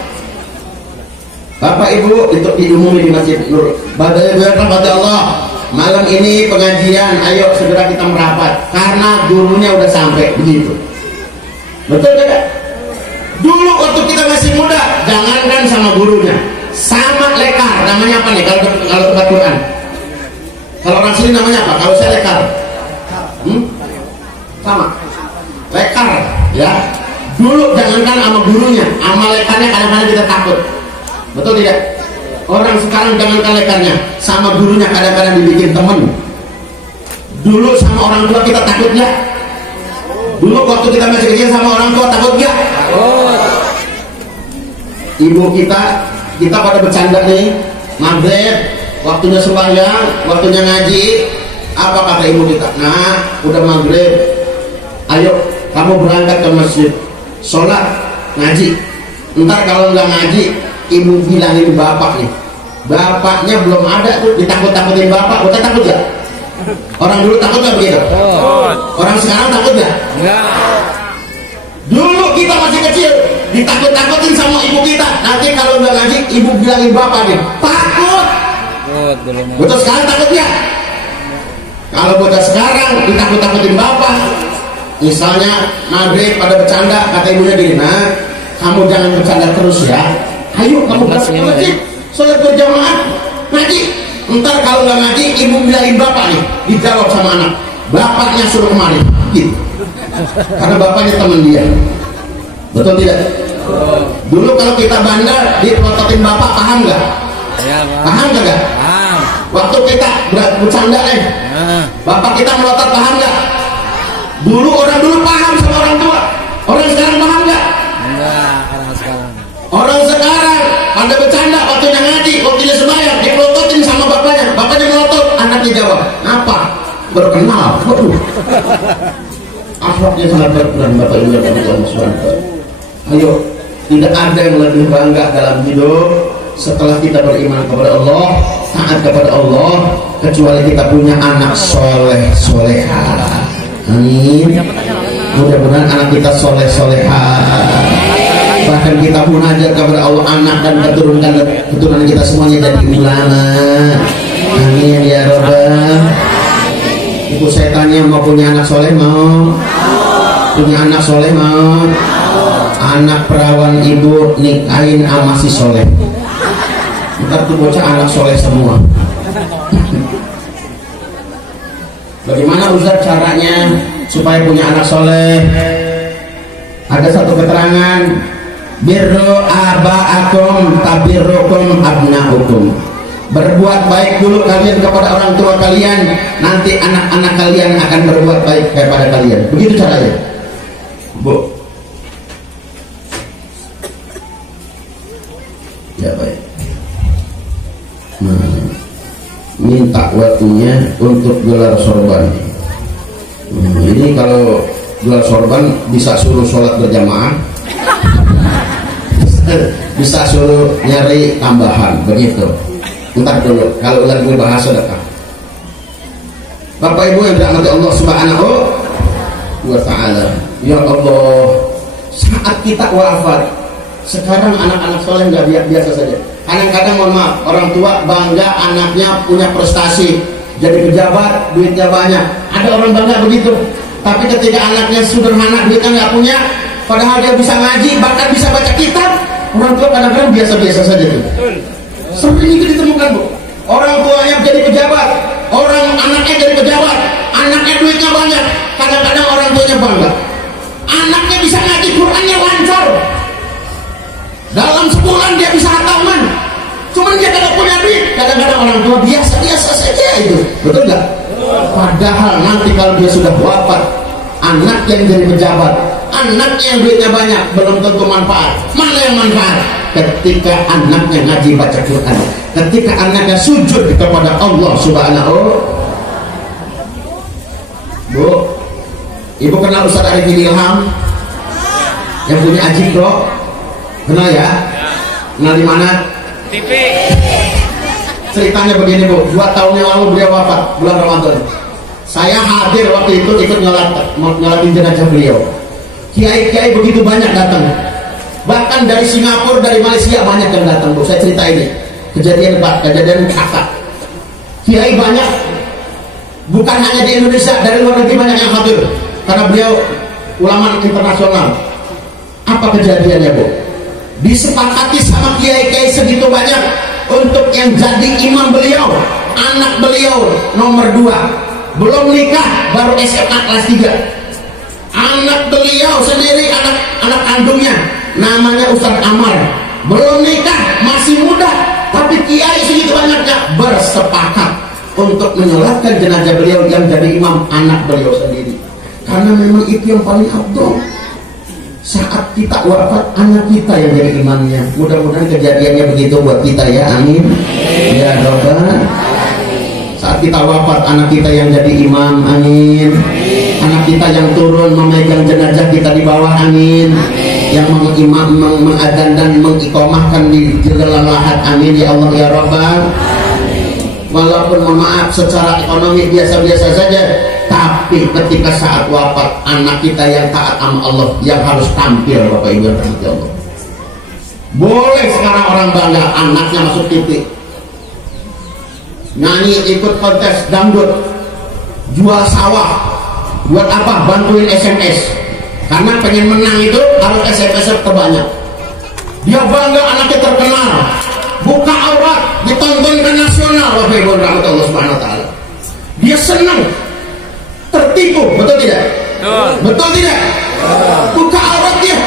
Bapak Ibu, itu diumumi di Masjid Nur. Bapak Ibu yang rahmati Allah, malam ini pengajian, ayo segera kita merapat karena gurunya udah sampai. Begitu. Betul tidak? Dulu waktu kita masih muda, jangankan sama gurunya, sama lekar. Namanya apa nih kalau tempat Quran? Kalau orang sini namanya apa? Kalau saya lekar. Sama lekar ya. Dulu jangankan sama gurunya, sama lekarnya kadang-kadang kita takut. Betul tidak? Orang sekarang jangankan lekarnya, sama gurunya kadang-kadang dibikin temen. Dulu sama orang tua kita takut nggak? Dulu waktu kita masih kecil sama orang tua takut nggak? Ibu kita pada bercanda nih, maghrib waktunya sembahyang, waktunya ngaji. Apa kata ibu kita? Nah, udah maghrib, ayo kamu berangkat ke masjid, sholat, ngaji. Ntar kalau nggak ngaji, ibu bilangin bapak nih, bapaknya belum ada tuh, ditakut-takutin bapak. Udah takut gak? Orang dulu takut gak begitu? Orang sekarang takut gak? Enggak. Dulu kita masih kecil, ditakut-takutin sama ibu kita. Nanti kalau nggak ngaji, ibu bilangin bapak nih, takut. Betul sekarang takut gak? Kalau bocah sekarang ditakut-takutin bapak, misalnya maghrib pada bercanda, kata ibunya gini, nah kamu jangan bercanda terus ya, ayo kamu berangkat ke masjid, sholat berjamaah, ngaji. Ntar kalau nggak ngaji, ibu bilangin bapak nih, dijawab sama anak, bapaknya suruh kemari, gitu. Karena bapaknya teman dia. Betul tidak? Dulu kalau kita bandar, diprototin bapak, paham nggak? Ya, paham nggak? Paham. Waktu kita bercanda nih, bapak kita melotot, paham nggak? Dulu orang dulu paham sama orang tua, orang sekarang paham nggak? Enggak, orang sekarang. Orang sekarang ada bercanda waktunya ngaji, waktunya sembahyang, dipelototin sama bapaknya melotot, anaknya jawab, apa? Berkenal, waduh. Akhlaknya sangat berkurang, Bapak Ibu yang Allah SWT. Ayo, tidak ada yang lebih bangga dalam hidup setelah kita beriman kepada Allah, taat kepada Allah, kecuali kita punya anak soleh solehah. Amin. Mudah-mudahan anak kita soleh solehah. Bahkan kita pun aja kepada Allah anak dan keturunan kita semuanya jadi ulama. Amin ya Rabbal. Ibu saya tanya, mau punya anak soleh mau? Punya anak soleh mau? Anak perawan ibu nikahin sama si soleh. Ntar tuh bocah anak soleh semua. Bagaimana Ustaz caranya supaya punya anak soleh? Ada satu keterangan, birru aba'akum tabirrukum abna'ukum. Berbuat baik dulu kalian kepada orang tua kalian, nanti anak-anak kalian akan berbuat baik kepada kalian. Begitu caranya, Bu. Ya baik. Nah, minta waktunya untuk gelar sorban. Ini kalau gelar sorban bisa suruh sholat berjamaah, bisa suruh nyari tambahan, begitu. Entar dulu, kalau lagi bahas sedekah. Bapak Ibu yang dirahmati Allah Subhanahu, wa ta'ala. Ya Allah, saat kita wafat, sekarang anak-anak soleh nggak biasa saja. Kadang-kadang mohon maaf, orang tua bangga anaknya punya prestasi, jadi pejabat, duitnya banyak. Ada orang bangga begitu. Tapi ketika anaknya sederhana, duitnya nggak punya, padahal dia bisa ngaji, bahkan bisa baca kitab, orang tua kadang-kadang biasa-biasa saja tuh. Sering itu ditemukan, Bu. Orang tuanya jadi pejabat, anaknya jadi pejabat, anaknya duitnya banyak. Kadang-kadang orang tuanya bangga, anaknya bisa ngaji, Qurannya lancar. Dalam sebulan dia bisa hataman. Cuman dia tidak punya duit. Kadang-kadang orang tua biasa-biasa saja itu. Betul nggak? Padahal nanti kalau dia sudah wafat, anak yang jadi pejabat, anak yang duitnya banyak, belum tentu manfaat. Mana yang manfaat? Ketika anaknya ngaji baca Quran, ketika anaknya sujud kepada Allah Subhanahu. Bu, ibu kenal Ustaz Arifin Ilham yang punya Ajib Bro? Kenal ya? Kenal di mana? TV. Ceritanya begini, Bu. 2 tahun yang lalu beliau wafat bulan Ramadan. Saya hadir waktu itu ikut nyolatin jenazah beliau. Kiai-kiai begitu banyak datang. Bahkan dari Singapura, dari Malaysia banyak yang datang, Bu. Saya cerita ini. Kejadian kakak. Kiai banyak. Bukan hanya di Indonesia, dari luar negeri banyak yang hadir. Karena beliau ulama internasional. Apa kejadiannya, Bu? Disepakati sama kiai-kiai segitu banyak untuk yang jadi imam beliau, anak beliau nomor 2, belum nikah, baru SMA kelas 3. Anak beliau sendiri, anak kandungnya namanya Ustaz Amar, belum nikah, masih muda, tapi kiai segitu banyaknya bersepakat untuk menyolatkan jenazah beliau yang jadi imam, anak beliau sendiri. Karena memang itu yang paling abdul. Saat kita wafat, anak kita yang jadi imamnya. Mudah-mudahan kejadiannya begitu buat kita ya, amin. Ya Rabbal. Saat kita wafat, anak kita yang jadi imam, amin. Anak kita yang turun memegang jenazah kita di bawah, amin. Yang mengimam, mengadzan dan mengiqamahkan di dalam lahat, amin ya Allah ya Rabbal. Walaupun mohon maaf secara ekonomi biasa-biasa saja, tapi ketika saat wafat, anak kita yang taat sama Allah yang harus tampil, Bapak Ibu rahmati Allah. Boleh sekarang orang bangga anaknya masuk TV, nyanyi, ikut kontes dangdut, jual sawah. Buat apa? Bantuin SMS. Karena pengen menang itu harus SMS terbanyak. Dia bangga anaknya terkenal, buka aurat, ditonton ke nasional, Bapak Ibu rahmati Allah Subhanahu wa taala. Dia senang, tertipu, betul tidak? Betul tidak? Buka aurat dia,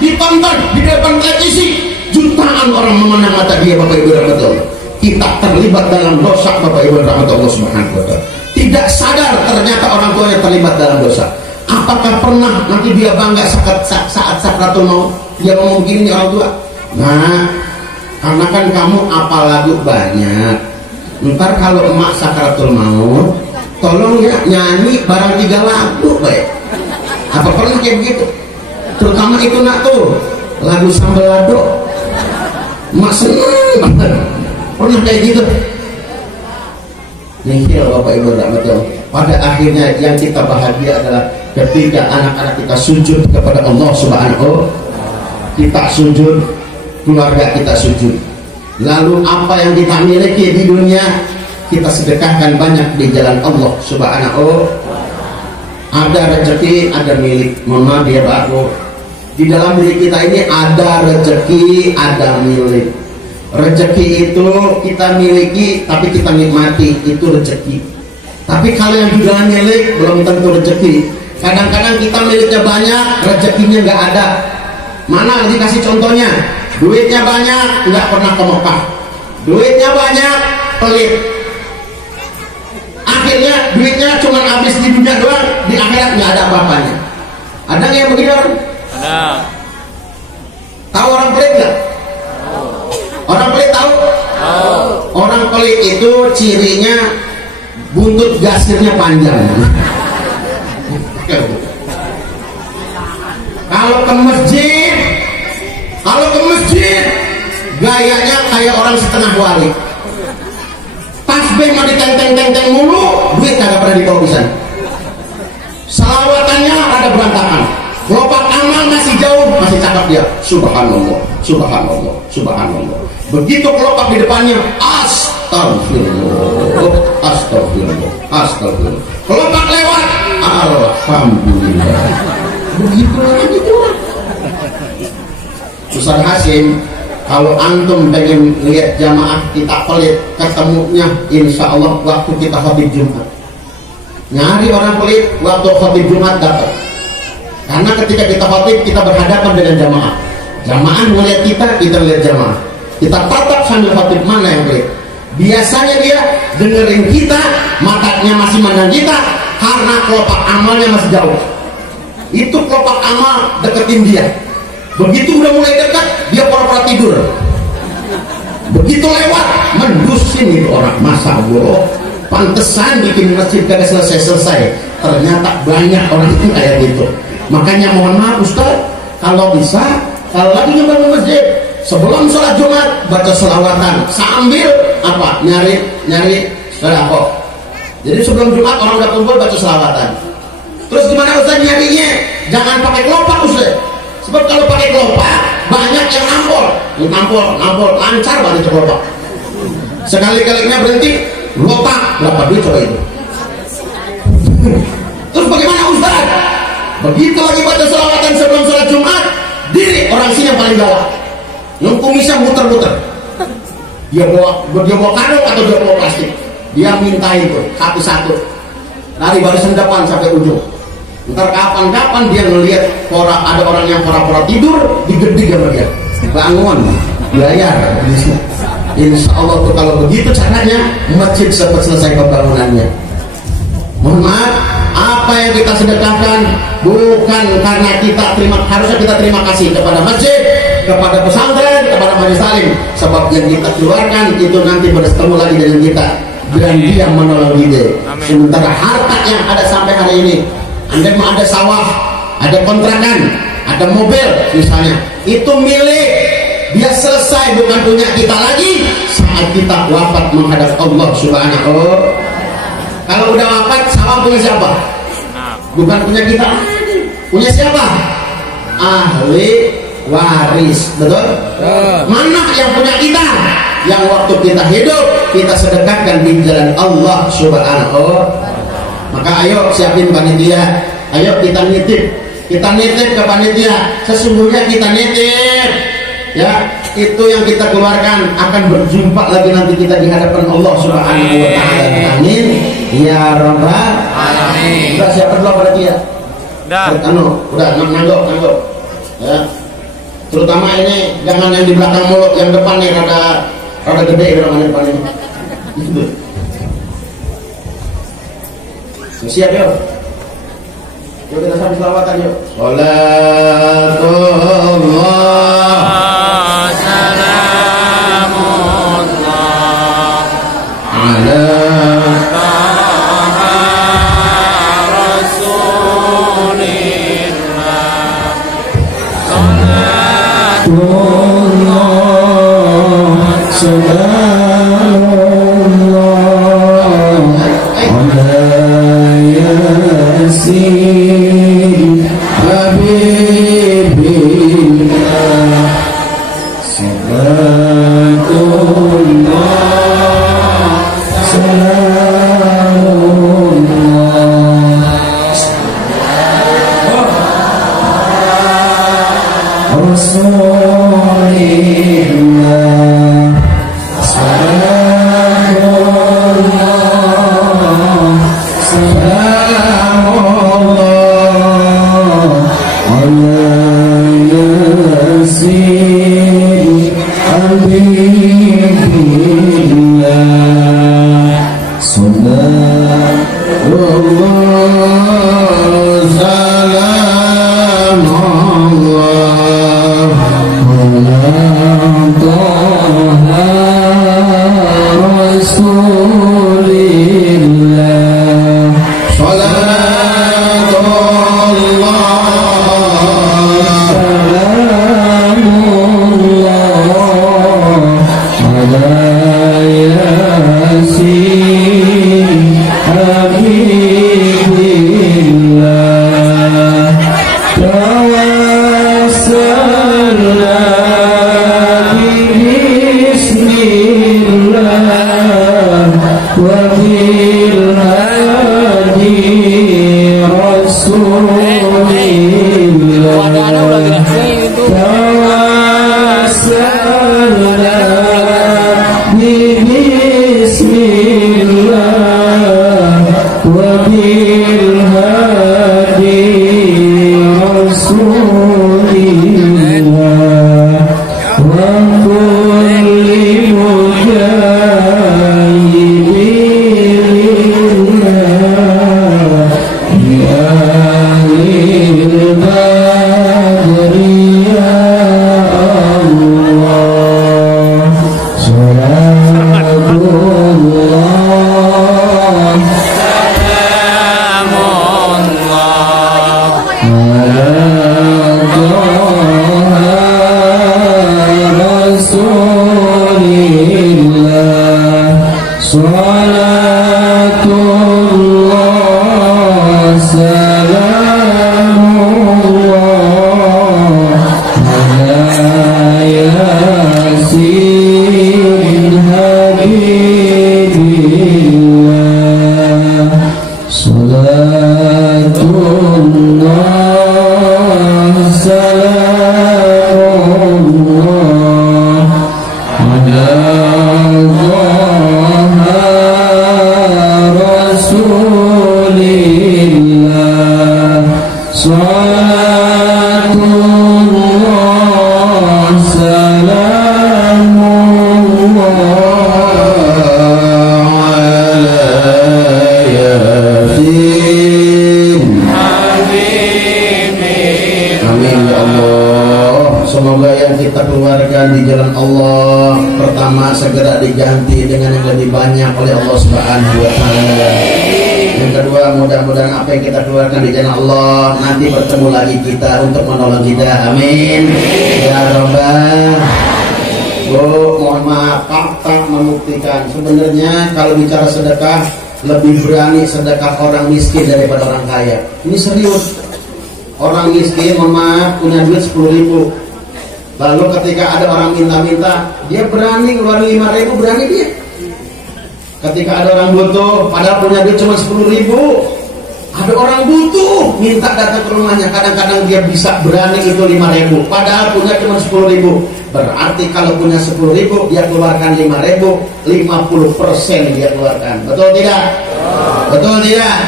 ditonton di depan televisi, jutaan orang memandang mata dia, Bapak Ibu rahmati Allah. Kita terlibat dalam dosa, Bapak Ibu rahmati Allah Subhanahu wa taala. Tidak sadar ternyata orang tuanya terlibat dalam dosa. Apakah pernah nanti dia bangga saat sakratul maut dia ngomong gini orang tua? Nah, karena kan kamu apal lagu banyak, ntar kalau emak sakratul maut tolong ya nyanyi barang 3 lagu baik. Apa pernah kayak begitu? Terutama itu nak tuh lagu sambal lado, emak seneng banget. Pernah kayak gitu? Nihil Bapak Ibu rahmatullah. Pada akhirnya yang kita bahagia adalah ketika anak-anak kita sujud kepada Allah Subhanahu. Kita sujud, keluarga kita sujud. Lalu apa yang kita miliki di dunia kita sedekahkan banyak di jalan Allah Subhanahu. Ada rezeki, ada milik. Mohon maaf ya Pak Bu. Di dalam diri kita ini ada rezeki, ada milik. Rezeki itu kita miliki tapi kita nikmati, itu rezeki. Tapi kalau yang juga milik belum tentu rezeki. Kadang-kadang kita miliknya banyak, rezekinya nggak ada. Mana nanti kasih contohnya? Duitnya banyak, nggak pernah ke Mekah. Duitnya banyak, pelit. Akhirnya duitnya cuma habis di dunia doang, di akhirat nggak ada apa-apanya. Ada nggak yang begitu? Ada. Tahu orang pelit nggak? Orang pelit tahu? Orang pelit itu cirinya buntut gasirnya panjang. Kalau ke masjid, gayanya kayak orang setengah wali. Tasbih mau ditenteng-tenteng mulu, duit kagak pernah dibawa pisan. Salawatannya ada dia subhanallah, subhanallah, subhanallah. Begitu kelopak di depannya, astagfirullah, astagfirullah, astagfirullah. Kelopak lewat, alhamdulillah. Begitu lagi tuh. Ustaz Hasim, kalau antum pengen lihat jamaah kita pelit, ketemunya insya Allah waktu kita khotib Jumat. Nyari orang pelit waktu khotib Jumat dapat. Karena ketika kita khotib, kita berhadapan dengan jamaah. Jamaah melihat kita, kita lihat jamaah. Kita tatap sambil khotib, mana yang pelit. Biasanya dia dengerin kita, matanya masih mandang kita, karena kelopak amalnya masih jauh. Itu kelopak amal deketin dia. Begitu udah mulai dekat, dia pura-pura tidur. Begitu lewat, mendusin itu orang. Masa Allah, pantesan bikin masjid gak selesai-selesai. Ternyata banyak orang itu kayak gitu. Makanya mohon maaf Ustaz, kalau bisa, kalau lagi nyebar masjid, sebelum sholat Jumat baca selawatan sambil apa? Nyari sedekah. Jadi sebelum Jumat orang udah kumpul baca selawatan. Terus gimana Ustaz nyarinya? Jangan pakai kelopak Ustaz. Sebab kalau pakai kelopak banyak yang nampol, lancar banget itu kelopak. Sekali-kalinya berhenti, lopak berapa duit coba itu? Terus bagaimana Ustaz? Begitu lagi baca selawatan sebelum sholat Jumat, diri orang sini yang paling galak, yang kumisnya muter-muter. Dia bawa kantong atau dia bawa plastik, dia minta itu satu-satu dari barisan depan sampai ujung. Ntar kapan-kapan dia ngelihat ada orang yang pura-pura tidur, digeding sama dia. Bangun, bayar. Insya Allah tuh kalau begitu caranya, masjid cepat selesai pembangunannya. Mohon maaf, apa yang kita sedekahkan bukan karena harusnya kita terima kasih kepada masjid, kepada pesantren, kepada majelis taklim. Sebab yang kita keluarkan itu nanti bertemu lagi dengan kita, dan dia menolong kita. Sementara harta yang ada sampai hari ini, Anda mau ada sawah, ada kontrakan, ada mobil misalnya, itu milik dia, selesai, bukan punya kita lagi saat kita wafat menghadap Allah Subhanahu. Kalau udah wafat, sawah punya siapa? Bukan punya kita, punya siapa? Ahli waris, betul? Mana yang punya kita? Yang waktu kita hidup kita sedekahkan di jalan Allah Subhanahu. Maka ayo siapin panitia, ayo kita nitip ke panitia. Sesungguhnya kita nitip, ya, itu yang kita keluarkan akan berjumpa lagi nanti kita di hadapan Allah Subhanahu wa taala. Amin ya rabbal alamin. Udah siapa dulu berarti ya? Udah nanggok. Ya. Terutama ini jangan yang di belakang mulut, yang depan nih rada gede orang depan ini. Itu. Siap yuk. Yuk kita sambil selawatan yuk. Salatullah salamullah ala rasulillah. Salatullah salamullah ala yasin habibillah. Salatullah salamullah rasulillah. Salamullah salamullah ala yasin habibillah. Salamullah salamullah ala yang kita keluarkan di jalan Allah, pertama segera diganti dengan yang lebih banyak oleh Allah Subhanahu wa taala. Yang kedua, mudah-mudahan apa yang kita keluarkan di jalan Allah nanti bertemu lagi kita untuk menolong kita. Amin ya rabbal. Mohon maaf, fakta membuktikan sebenarnya kalau bicara sedekah lebih berani sedekah orang miskin daripada orang kaya. Ini serius. Orang miskin, mohon maaf, punya duit 10.000. Lalu ketika ada orang minta-minta, dia berani ngeluarin 5.000, berani dia. Ketika ada orang butuh, padahal punya duit cuma 10.000, ada orang butuh, minta datang ke rumahnya, kadang-kadang dia bisa berani itu 5.000, padahal punya cuma 10.000. Berarti kalau punya 10.000, dia keluarkan 5.000, 50% dia keluarkan. Betul tidak? Betul tidak?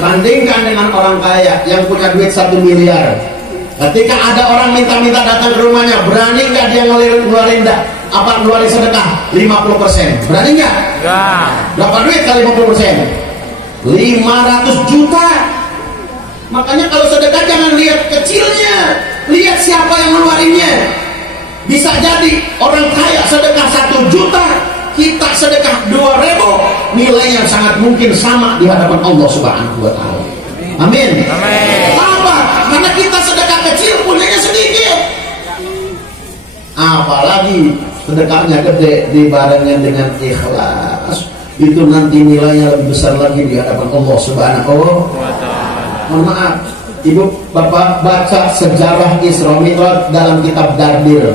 Bandingkan dengan orang kaya yang punya duit 1 miliar. Ketika ada orang minta-minta datang ke rumahnya, berani nggak dia ngeluarin ngeluarin sedekah 50%? Berani nggak? Enggak. Berapa duit kali 50%? 500 juta. Makanya kalau sedekah jangan lihat kecilnya, lihat siapa yang ngeluarinnya. Bisa jadi orang kaya sedekah 1 juta, kita sedekah 2.000, nilainya sangat mungkin sama di hadapan Allah Subhanahu wa taala. Amin. Amin. Apa? Karena kita sedekah kecil punyanya sedikit. Apalagi sedekahnya gede dibarengin dengan ikhlas, itu nanti nilainya lebih besar lagi di hadapan Allah Subhanahu wa taala. Mohon maaf, Ibu Bapak baca sejarah Isra Mi'raj dalam kitab Dardir.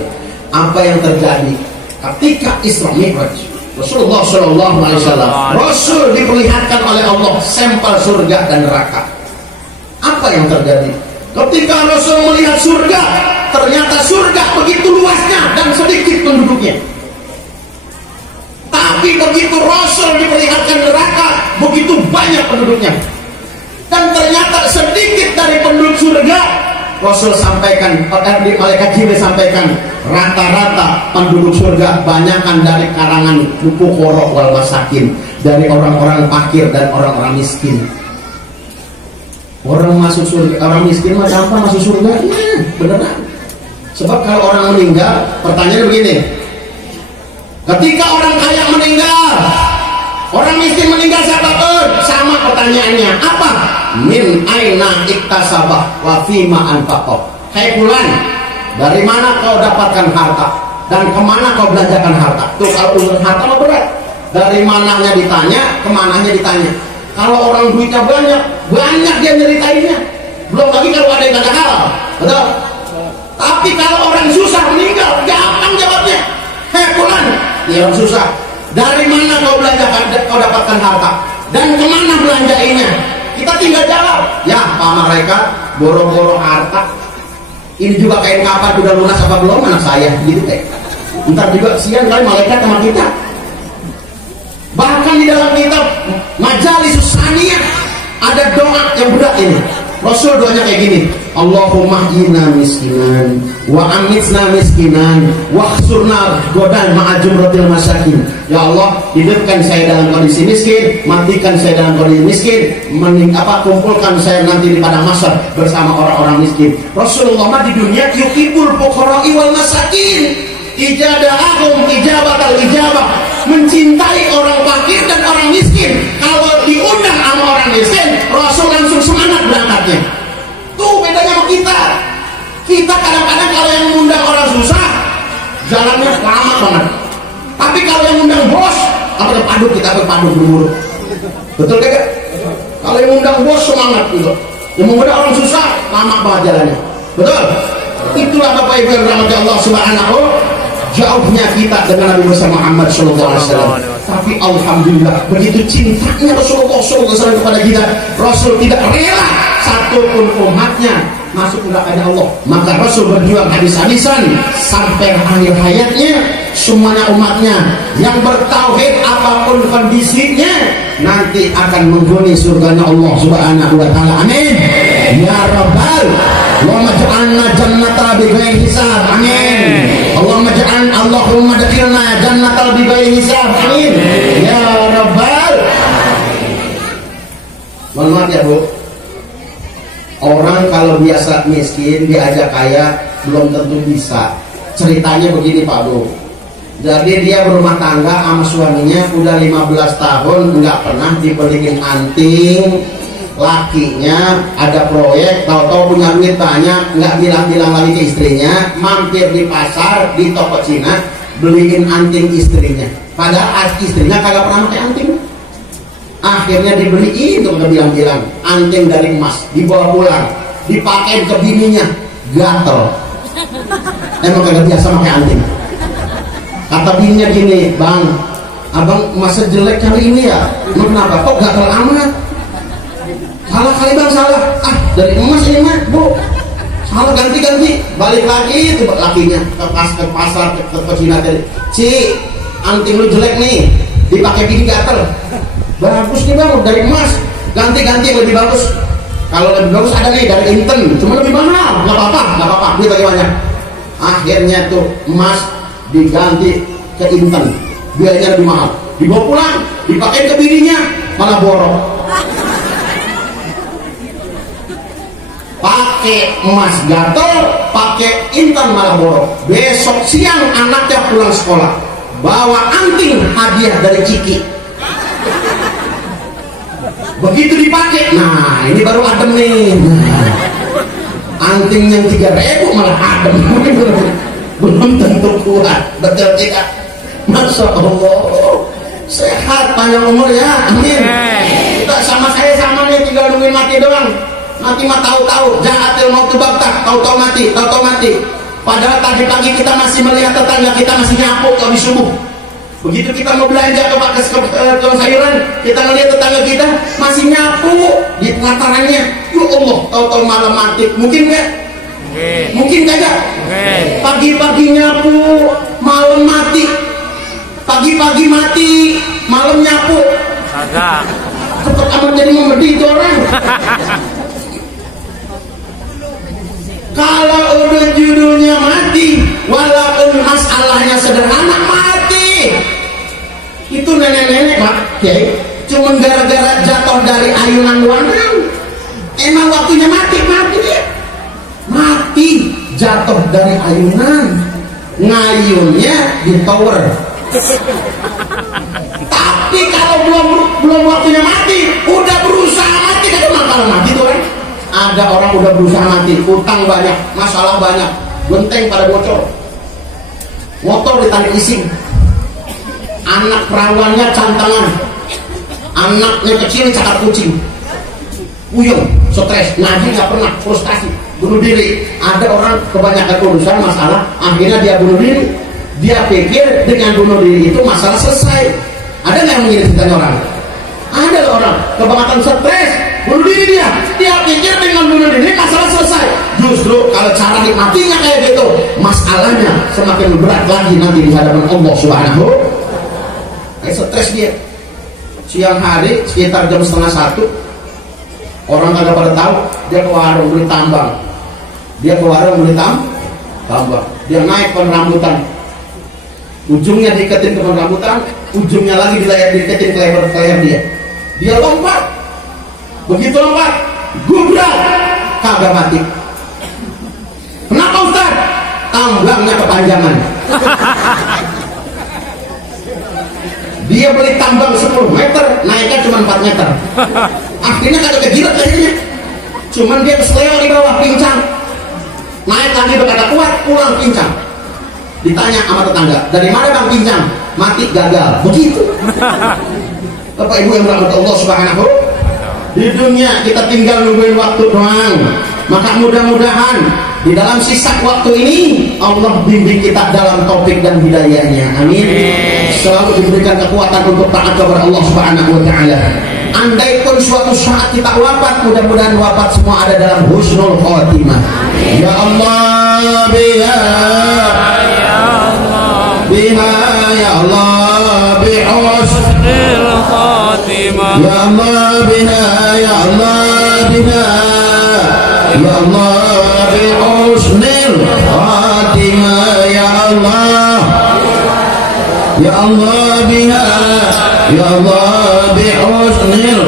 Apa yang terjadi ketika Isra Mi'raj? Rasulullah Shallallahu Alaihi Wasallam, Rasul diperlihatkan oleh Allah sampel surga dan neraka. Apa yang terjadi? Ketika Rasul melihat surga, ternyata surga begitu luasnya dan sedikit penduduknya. Tapi begitu Rasul diperlihatkan neraka, begitu banyak penduduknya. Dan ternyata sedikit dari penduduk surga. Rasul sampaikan, malaikat Jibril sampaikan, rata-rata penduduk surga banyakan dari karangan fuqara wal masakin, dari orang-orang fakir dan orang-orang miskin. Orang masuk surga, orang miskin mah gampang masuk surga, beneran. Sebab kalau orang meninggal, pertanyaan begini, ketika orang kaya meninggal, orang miskin meninggal siapa tuh? Sama pertanyaannya, apa? Min aina iktasabah wa fima anfaqah. Hai fulan, dari mana kau dapatkan harta dan kemana kau belanjakan harta? Tuh kalau urusan harta mah berat. Dari mananya ditanya, kemananya ditanya. Kalau orang duitnya banyak dia nyeritainnya. Belum lagi kalau ada yang gak halal, betul? Tapi kalau orang susah meninggal, gampang jawabnya. Hei fulan, dia orang susah. Dari mana kau dapatkan harta dan kemana belanjainya? Kita tinggal jawab, ya Pak Malaikat, boro-boro harta. Ini juga kain kapan udah lunas apa belum anak saya, gitu teh. Ntar juga kesian kali malaikat sama kita. Bahkan di dalam kitab Majalisus Saniyah ada doa yang berat ini. Rasul doanya kayak gini, Allahumma inna miskinan wa amitna miskinan wa khsurna godan ma'ajumratil masakin. Ya Allah, hidupkan saya dalam kondisi miskin, matikan saya dalam kondisi miskin, kumpulkan saya nanti di padang mahsyar bersama orang-orang miskin. Rasulullah mah di dunia yuhibbul fuqara'i wal masakin, ijadahum ijabatal ijabah, mencintai orang fakir dan orang miskin. Kalau diundang sama orang miskin, Rasul langsung semangat berangkatnya. Tuh bedanya sama kita. Kita kadang-kadang kalau yang mengundang orang susah, jalannya lama banget. Tapi kalau yang mengundang bos, apa terpadu kita berpadu buru-buru. Betul gak? Kalau yang mengundang bos semangat gitu. Yang mengundang orang susah, lama banget jalannya. Betul? Itulah Bapak Ibu yang dirahmati Allah Subhanahu. Jauhnya kita dengan Nabi Muhammad SAW. Tapi alhamdulillah begitu cintanya Rasulullah SAW kepada kita, Rasul tidak rela satupun umatnya masuk nerakanya Allah. Maka Rasul berjuang habis-habisan sampai akhir hayatnya. Semuanya umatnya yang bertauhid apapun kondisinya nanti akan menghuni surganya Allah Subhanahu wa taala. Amin. Ya Rabbal, Allahumma ja'alna jannatal bighairi hisab. Amin. Allahumma dakilna jannatal bighairi hisab. Amin. Ya Rabbal. Mohon maaf ya Bu, orang kalau biasa miskin diajak kaya belum tentu bisa. Ceritanya begini Pak Bu. Jadi dia berumah tangga sama suaminya udah 15 tahun nggak pernah dibeliin anting. Lakinya ada proyek, tahu-tahu punya duit banyak, nggak bilang-bilang lagi ke istrinya, mampir di pasar, di toko Cina, beliin anting istrinya. Padahal istrinya kagak pernah pakai anting. Akhirnya dibeliin tuh, nggak bilang-bilang, anting dari emas, dibawa pulang, dipakai ke bininya, gatel. Emang kagak biasa pakai anting. Kata bininya gini, bang, abang masa jelek kali ini ya, emang kenapa? Kok gatel amat? Salah kali bang, salah. Ah, dari emas ini mah, bu. Salah, ganti-ganti. Balik lagi tuh lakinya ke pasar, ke Cina tadi. Ci, anting lu jelek nih, dipakai bini gatel. Bagus nih bang, dari emas. Ganti-ganti yang lebih bagus. Kalau lebih bagus ada nih dari Inten, cuma lebih mahal. Nggak apa-apa. Duit lagi banyak. Akhirnya tuh emas diganti ke Inten, biayanya lebih mahal. Dibawa pulang, dipakai ke bininya, malah borok. Pakai emas gatel, pakai Inten malah borok. Besok siang anaknya pulang sekolah, bawa anting hadiah dari Ciki. Begitu dipakai, nah ini baru adem nih. Anting yang 3.000 malah adem. Belum tentu kuat, betul tidak? Masya Allah, sehat panjang umur ya, amin. Kita sama saya sama nih, tinggal nungguin mati doang. Mati mah tahu-tahu, ja'atil mautu baghtah, tahu-tahu mati. Padahal tadi pagi kita masih melihat tetangga kita masih nyapu kalau di subuh. Begitu kita mau belanja ke tukang sayuran, kita ngelihat tetangga kita masih nyapu di pelatarannya. Ya Allah, tahu-tahu malam mati. Mungkin nggak? Mungkin kagak? Pagi-pagi nyapu, malam mati. Pagi-pagi mati, malam nyapu. Kagak. Cepet amat jadi memedi itu orang. Kalau udah judulnya mati, walaupun masalahnya sederhana, mati. Itu nenek-nenek Pak, ya, cuma gara-gara jatuh dari ayunan doang. Emang waktunya mati ya. Mati, jatuh dari ayunan, ngayunnya di tower. Tapi kalau belum waktunya mati, udah berusaha mati, kan kalau mati tuh kan. Ada orang udah berusaha mati, utang banyak, masalah banyak, genteng pada bocor, motor ditarik leasing, anak perawannya cantangan, anaknya kecil cakar kucing, puyeng, stres, ngaji nggak pernah, frustasi, bunuh diri. Ada orang kebanyakan urusan masalah, akhirnya dia bunuh diri. Dia pikir dengan bunuh diri itu masalah selesai. Ada nggak yang mengirim ceritanya orang? Ada orang kebanyakan stres, bunuh diri dia pikir dengan bunuh diri masalah selesai. Justru kalau cara nikmatinya kayak gitu, masalahnya semakin berat lagi nanti di hadapan Allah Subhanahu. Stres dia. Siang hari sekitar jam 12:30, orang kagak pada tahu, dia ke warung beli tambang. Tambang. Dia naik pohon rambutan, ujungnya diketin ke pohon rambutan, ujungnya lagi diketin ke leher dia. Dia lompat. Begitu lompat, gubrak, kagak mati. Kenapa Ustaz? Tambangnya kepanjangan. Dia beli tambang 10 meter, naiknya cuma 4 meter. Akhirnya kagak kejilat kayaknya. Cuman dia keseleo di bawah, pincang. Naik lagi udah kagak kuat, pulang pincang. Ditanya sama tetangga, dari mana bang pincang? Mati, gagal. Begitu. Bapak Ibu yang dirahmati Allah Subhanahu. Di dunia kita tinggal nungguin waktu doang. Maka mudah-mudahan di dalam sisa waktu ini Allah bimbing kita dalam taufik dan hidayahnya. Amin. Selalu diberikan kekuatan untuk taat kepada Allah Subhanahu wa taala. Andai pun suatu saat kita wafat, mudah-mudahan wafat semua ada dalam husnul khotimah. Ya Allah, biha ya Allah, bihusnil khotimah. Ya Allah, biha ya Allah, biha ya Allah, bihusnil khotimah. Ya Allah, ya Allah, biha ya Allah, bihusnil.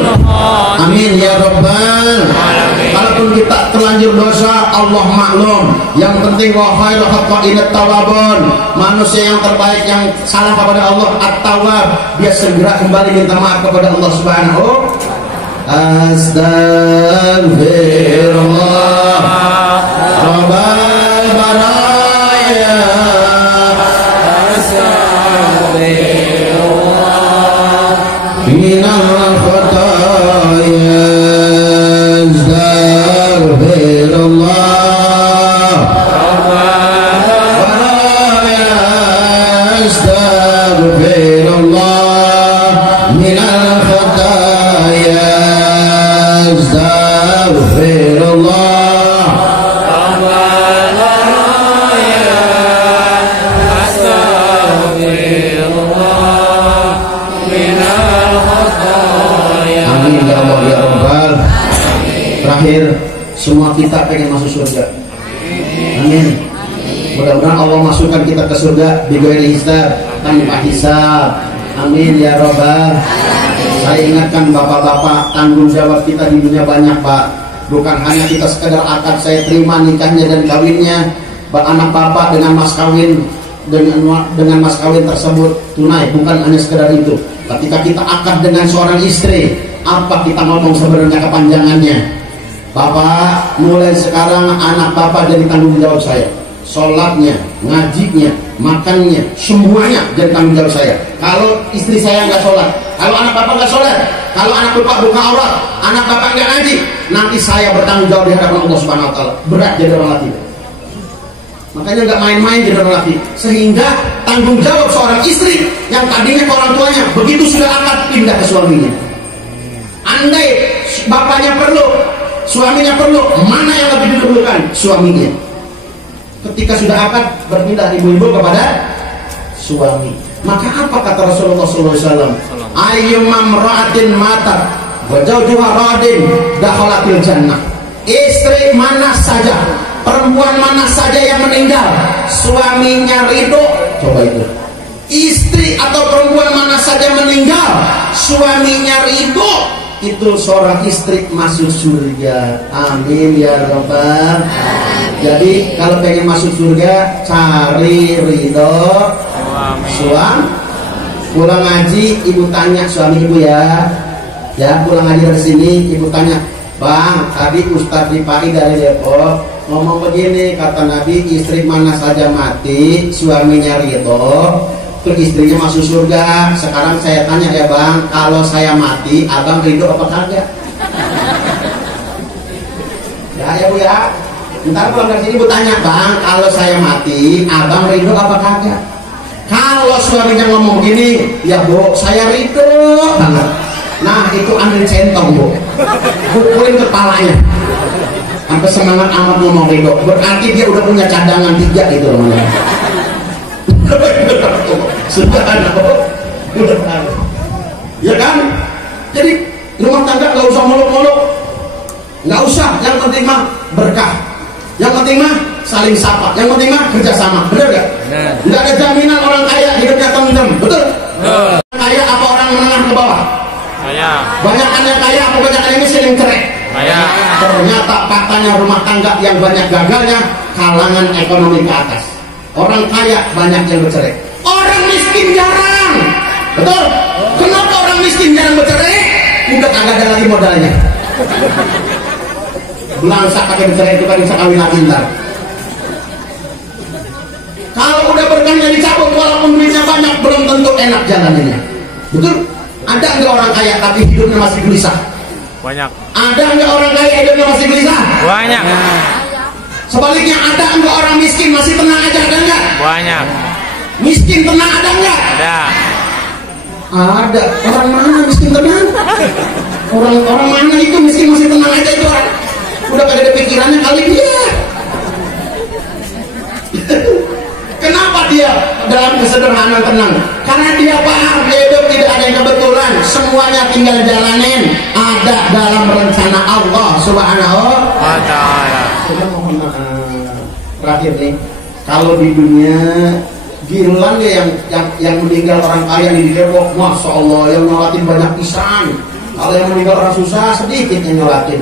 Amin ya rabbal alamin. Kalaupun kita terlanjur dosa, Allah maklum. Yang penting wa khairul khata'inat tawabun. Manusia yang terbaik yang salah kepada Allah at-tawwab, dia segera kembali minta maaf kepada Allah Subhanahu. Astaghfirullah Rabbal baraya. Astaghfirullah minal khataya. Astaghfirullah Rabbal baraya. Astaghfirullah minal khataya. Astaghfirullah Rabbal baraya. Astaghfirullah minal khataya. Amin ya Allah ya Rabbal. Terakhir, semua kita pengen masuk surga. Amin. Mudah-mudahan Allah masukkan kita ke surga bighairi hisab, tanpa hisab. Amin ya Rabbal. Saya ingatkan bapak-bapak, tanggung jawab kita di dunia banyak, Pak. Bukan hanya kita sekedar akad saya terima nikahnya dan kawinnya, anak bapak dengan mas kawin dengan mas kawin tersebut tunai, bukan hanya sekedar itu. Ketika kita akad dengan seorang istri, apa kita ngomong sebenarnya kepanjangannya? Bapak, mulai sekarang anak bapak jadi tanggung jawab saya. Sholatnya, ngajinya, makannya, semuanya jadi tanggung jawab saya. Kalau istri saya nggak sholat, kalau anak bapak nggak sholat, kalau anak bapak buka aurat, anak bapak nggak ngaji, nanti saya bertanggung jawab di hadapan Allah Subhanahu Wa Taala. Berat jadi orang laki. Makanya nggak main-main jadi orang laki. Sehingga tanggung jawab seorang istri yang tadinya ke orang tuanya, begitu sudah akad pindah ke suaminya. Andai bapaknya perlu, suaminya perlu, mana yang lebih diperlukan? Suaminya. Ketika sudah akad, berpindah ibu-ibu kepada suami. Maka apa kata Rasulullah SAW? Ayyumam ra'atin matat wa zawjuha radin dakhalatil jannah. Istri mana saja, perempuan mana saja yang meninggal, suaminya ridho. Coba itu. Istri atau perempuan mana saja meninggal, suaminya ridho, itu seorang istri masuk surga. Amin ya Rabbal. Jadi kalau pengen masuk surga, cari ridho suami. Pulang ngaji, ibu tanya suami ibu ya. Ya, pulang ngaji dari sini, ibu tanya, Bang, tadi Ustadz Rifai dari Depok ngomong begini, kata Nabi, istri mana saja mati, suaminya ridho, terus istrinya masuk surga. Sekarang saya tanya ya Bang, kalau saya mati, abang ridho apa kagak? Ya Bu ya. Ntar pulang dari sini Bu tanya, Bang, kalau saya mati, abang ridho apa kagak? Kalau suaminya ngomong gini, ya Bu, saya ridho banget. Nah, itu ambil centong Bu, pukulin kepalanya sampai semangat amat ngomong ridho. Berarti dia udah punya cadangan 3 itu namanya. Sudah ada Bu, udah ada. Ya kan? Jadi rumah tangga nggak usah muluk-muluk, nggak usah. Yang penting mah berkah. Yang penting mah saling sapa. Yang penting mah kerjasama. Bener gak? Nggak ada jaminan orang kaya hidupnya tentrem. Betul? Orang kaya apa orang menengah ke bawah? Kaya. Banyak yang kaya apa banyak yang miskin yang cerai? Kaya. Ternyata faktanya rumah tangga yang banyak gagalnya kalangan ekonomi ke atas. Orang kaya banyak yang bercerai. Orang miskin jarang. Betul? Kenapa orang miskin jarang bercerai? Udah kagak ada lagi modalnya. Belangsa pakai bercerai itu kan bisa kawin lagi ntar. Kalau udah berkahnya dicabut, walaupun duitnya banyak, belum tentu enak jalannya. Betul? Ada nggak orang kaya tapi hidupnya masih gelisah? Banyak. Ada nggak orang kaya hidupnya masih gelisah? Banyak. Sebaliknya ada nggak orang miskin masih tenang aja? Ada nggak? Banyak. Miskin tenang ada nggak? Ada. Ada. Orang mana miskin tenang? Orang mana itu miskin masih tenang aja itu orang? Udah pada ada pikirannya kali dia. Kenapa dia dalam kesederhanaan tenang? Karena dia paham hidup tidak ada yang kebetulan, semuanya tinggal jalanin, ada dalam rencana Allah Subhanahu wa Ta'ala. Saya mohon terakhir nih, kalau di dunia girulan ya yang meninggal orang kaya di Depok, masya Allah yang nyolatin banyak pisan. Kalau yang meninggal orang susah sedikit yang nyolatin.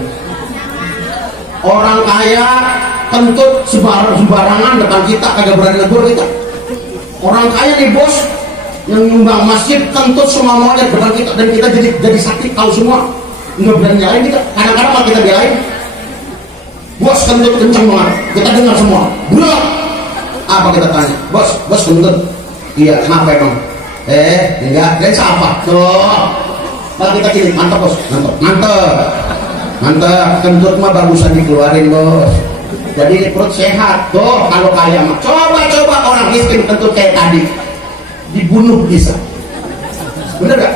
orang kaya kentut sembarangan depan kita, kagak berani negur kita. Orang kaya nih bos yang nyumbang masjid kentut semua maunya depan kita, dan kita jadi sakit tahu semua, nggak berani nyalain kita. Kadang-kadang malah kita belain, bos kentut kencang banget, kita dengar semua. Berat. Apa kita tanya, bos kentut? Iya, kenapa emang? Enggak, kalian siapa? Tuh, kalau kita gini, mantap bos, mantap, kentut mah bagusan dikeluarin bos. Jadi perut sehat. Tuh, kalau kaya mah coba orang miskin kentut kayak tadi dibunuh bisa. Bener gak?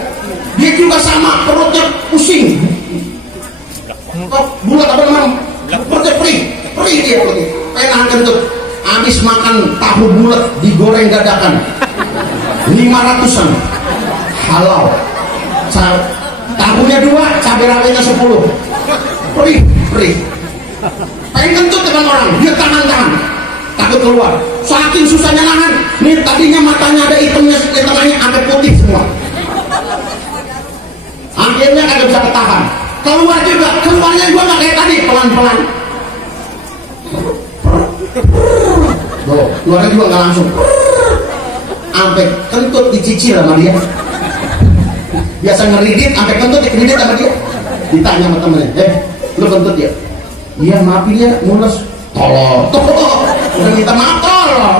Dia juga sama, perutnya pusing. Bulat apa namanya? Perutnya perih dia perutnya. Pengen kentut. Habis makan tahu bulat digoreng dadakan 500-an halal. Tahunya 2, cabai rawitnya 10. Perih. Pengen kentut dengan orang, dia tangan takut keluar. Saking susahnya nahan. Nih tadinya matanya ada hitamnya, di tengahnya sampai putih semua. Akhirnya kagak bisa ketahan. Keluarnya juga nggak kayak tadi, pelan-pelan. Tuh, keluarnya juga nggak langsung. Sampai kentut dicicil sama dia. Biasa ngeridit, sampai kentut dikeridit sama dia. Ditanya sama temennya, lu kentut ya? Iya, maafin ya, mulus. Tolong, udah minta maaf, tolong.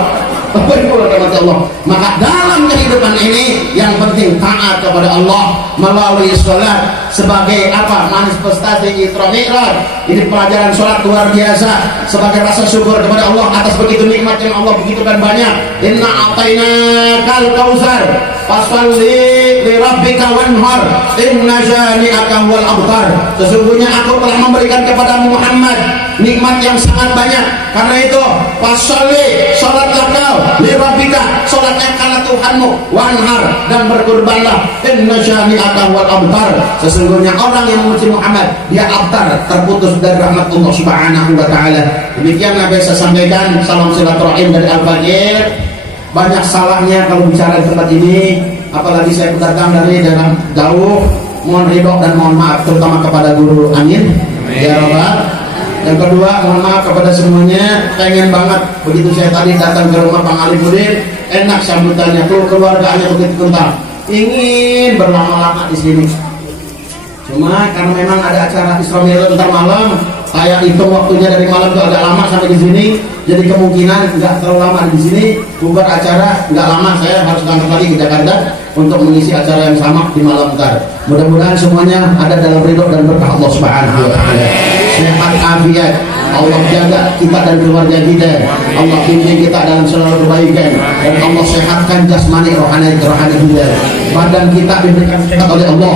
Allah. Maka dalam kehidupan ini yang penting taat kepada Allah melalui sholat sebagai apa? Manifestasi Isra Mi'raj. Ini pelajaran sholat luar biasa sebagai rasa syukur kepada Allah atas begitu nikmat yang Allah begitu kan banyak. Inna a'tainakal kautsar fasholli li rabbika wanhar inna syani'aka wal abtar. Sesungguhnya aku telah memberikan kepada Muhammad nikmat yang sangat banyak. Karena itu fasholli, sholatlah kau li rabbika, sholatnya karena Tuhanmu, wanhar, dan berkurbanlah, inna syani'aka wal abtar. Sesungguhnya orang yang memuji Muhammad dia abtar, terputus dari rahmat Allah Subhanahu wa taala. Demikian yang saya sampaikan. Salam silaturahim dari Al-Fakir. Banyak salahnya kalau bicara di tempat ini, apalagi saya datang dari daerah jauh. Mohon ridho dan mohon maaf terutama kepada guru. Amin ya rabbal. Yang kedua, mohon maaf kepada semuanya. Pengen banget begitu saya tadi datang ke rumah Bang Alimuddin, enak sambutannya, keluarganya begitu kental, ingin berlama-lama di sini. Cuma karena memang ada acara Isra Mi'raj ntar malam, saya hitung waktunya dari malam itu agak lama sampai di sini. Jadi kemungkinan nggak terlalu lama di sini. Bubar acara nggak lama, saya harus berangkat lagi ke Jakarta untuk mengisi acara yang sama di malam ntar. Mudah-mudahan semuanya ada dalam ridho dan berkah Allah Subhanahu wa taala. Sehat afiat, Allah jaga kita dan keluarga kita. Allah bimbing kita dalam selalu kebaikan, dan Allah sehatkan jasmani rohani kita. Badan kita diberikan sehat oleh Allah,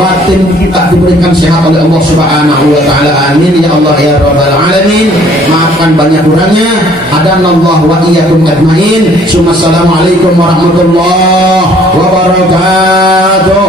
batin kita diberikan sehat oleh Allah Subhanahu wa taala. Amin ya Allah ya rabbal alamin. Maafkan banyak kurangnya. Hadanallahu wa iyyakum ajmain. Assalamualaikum warahmatullahi wabarakatuh.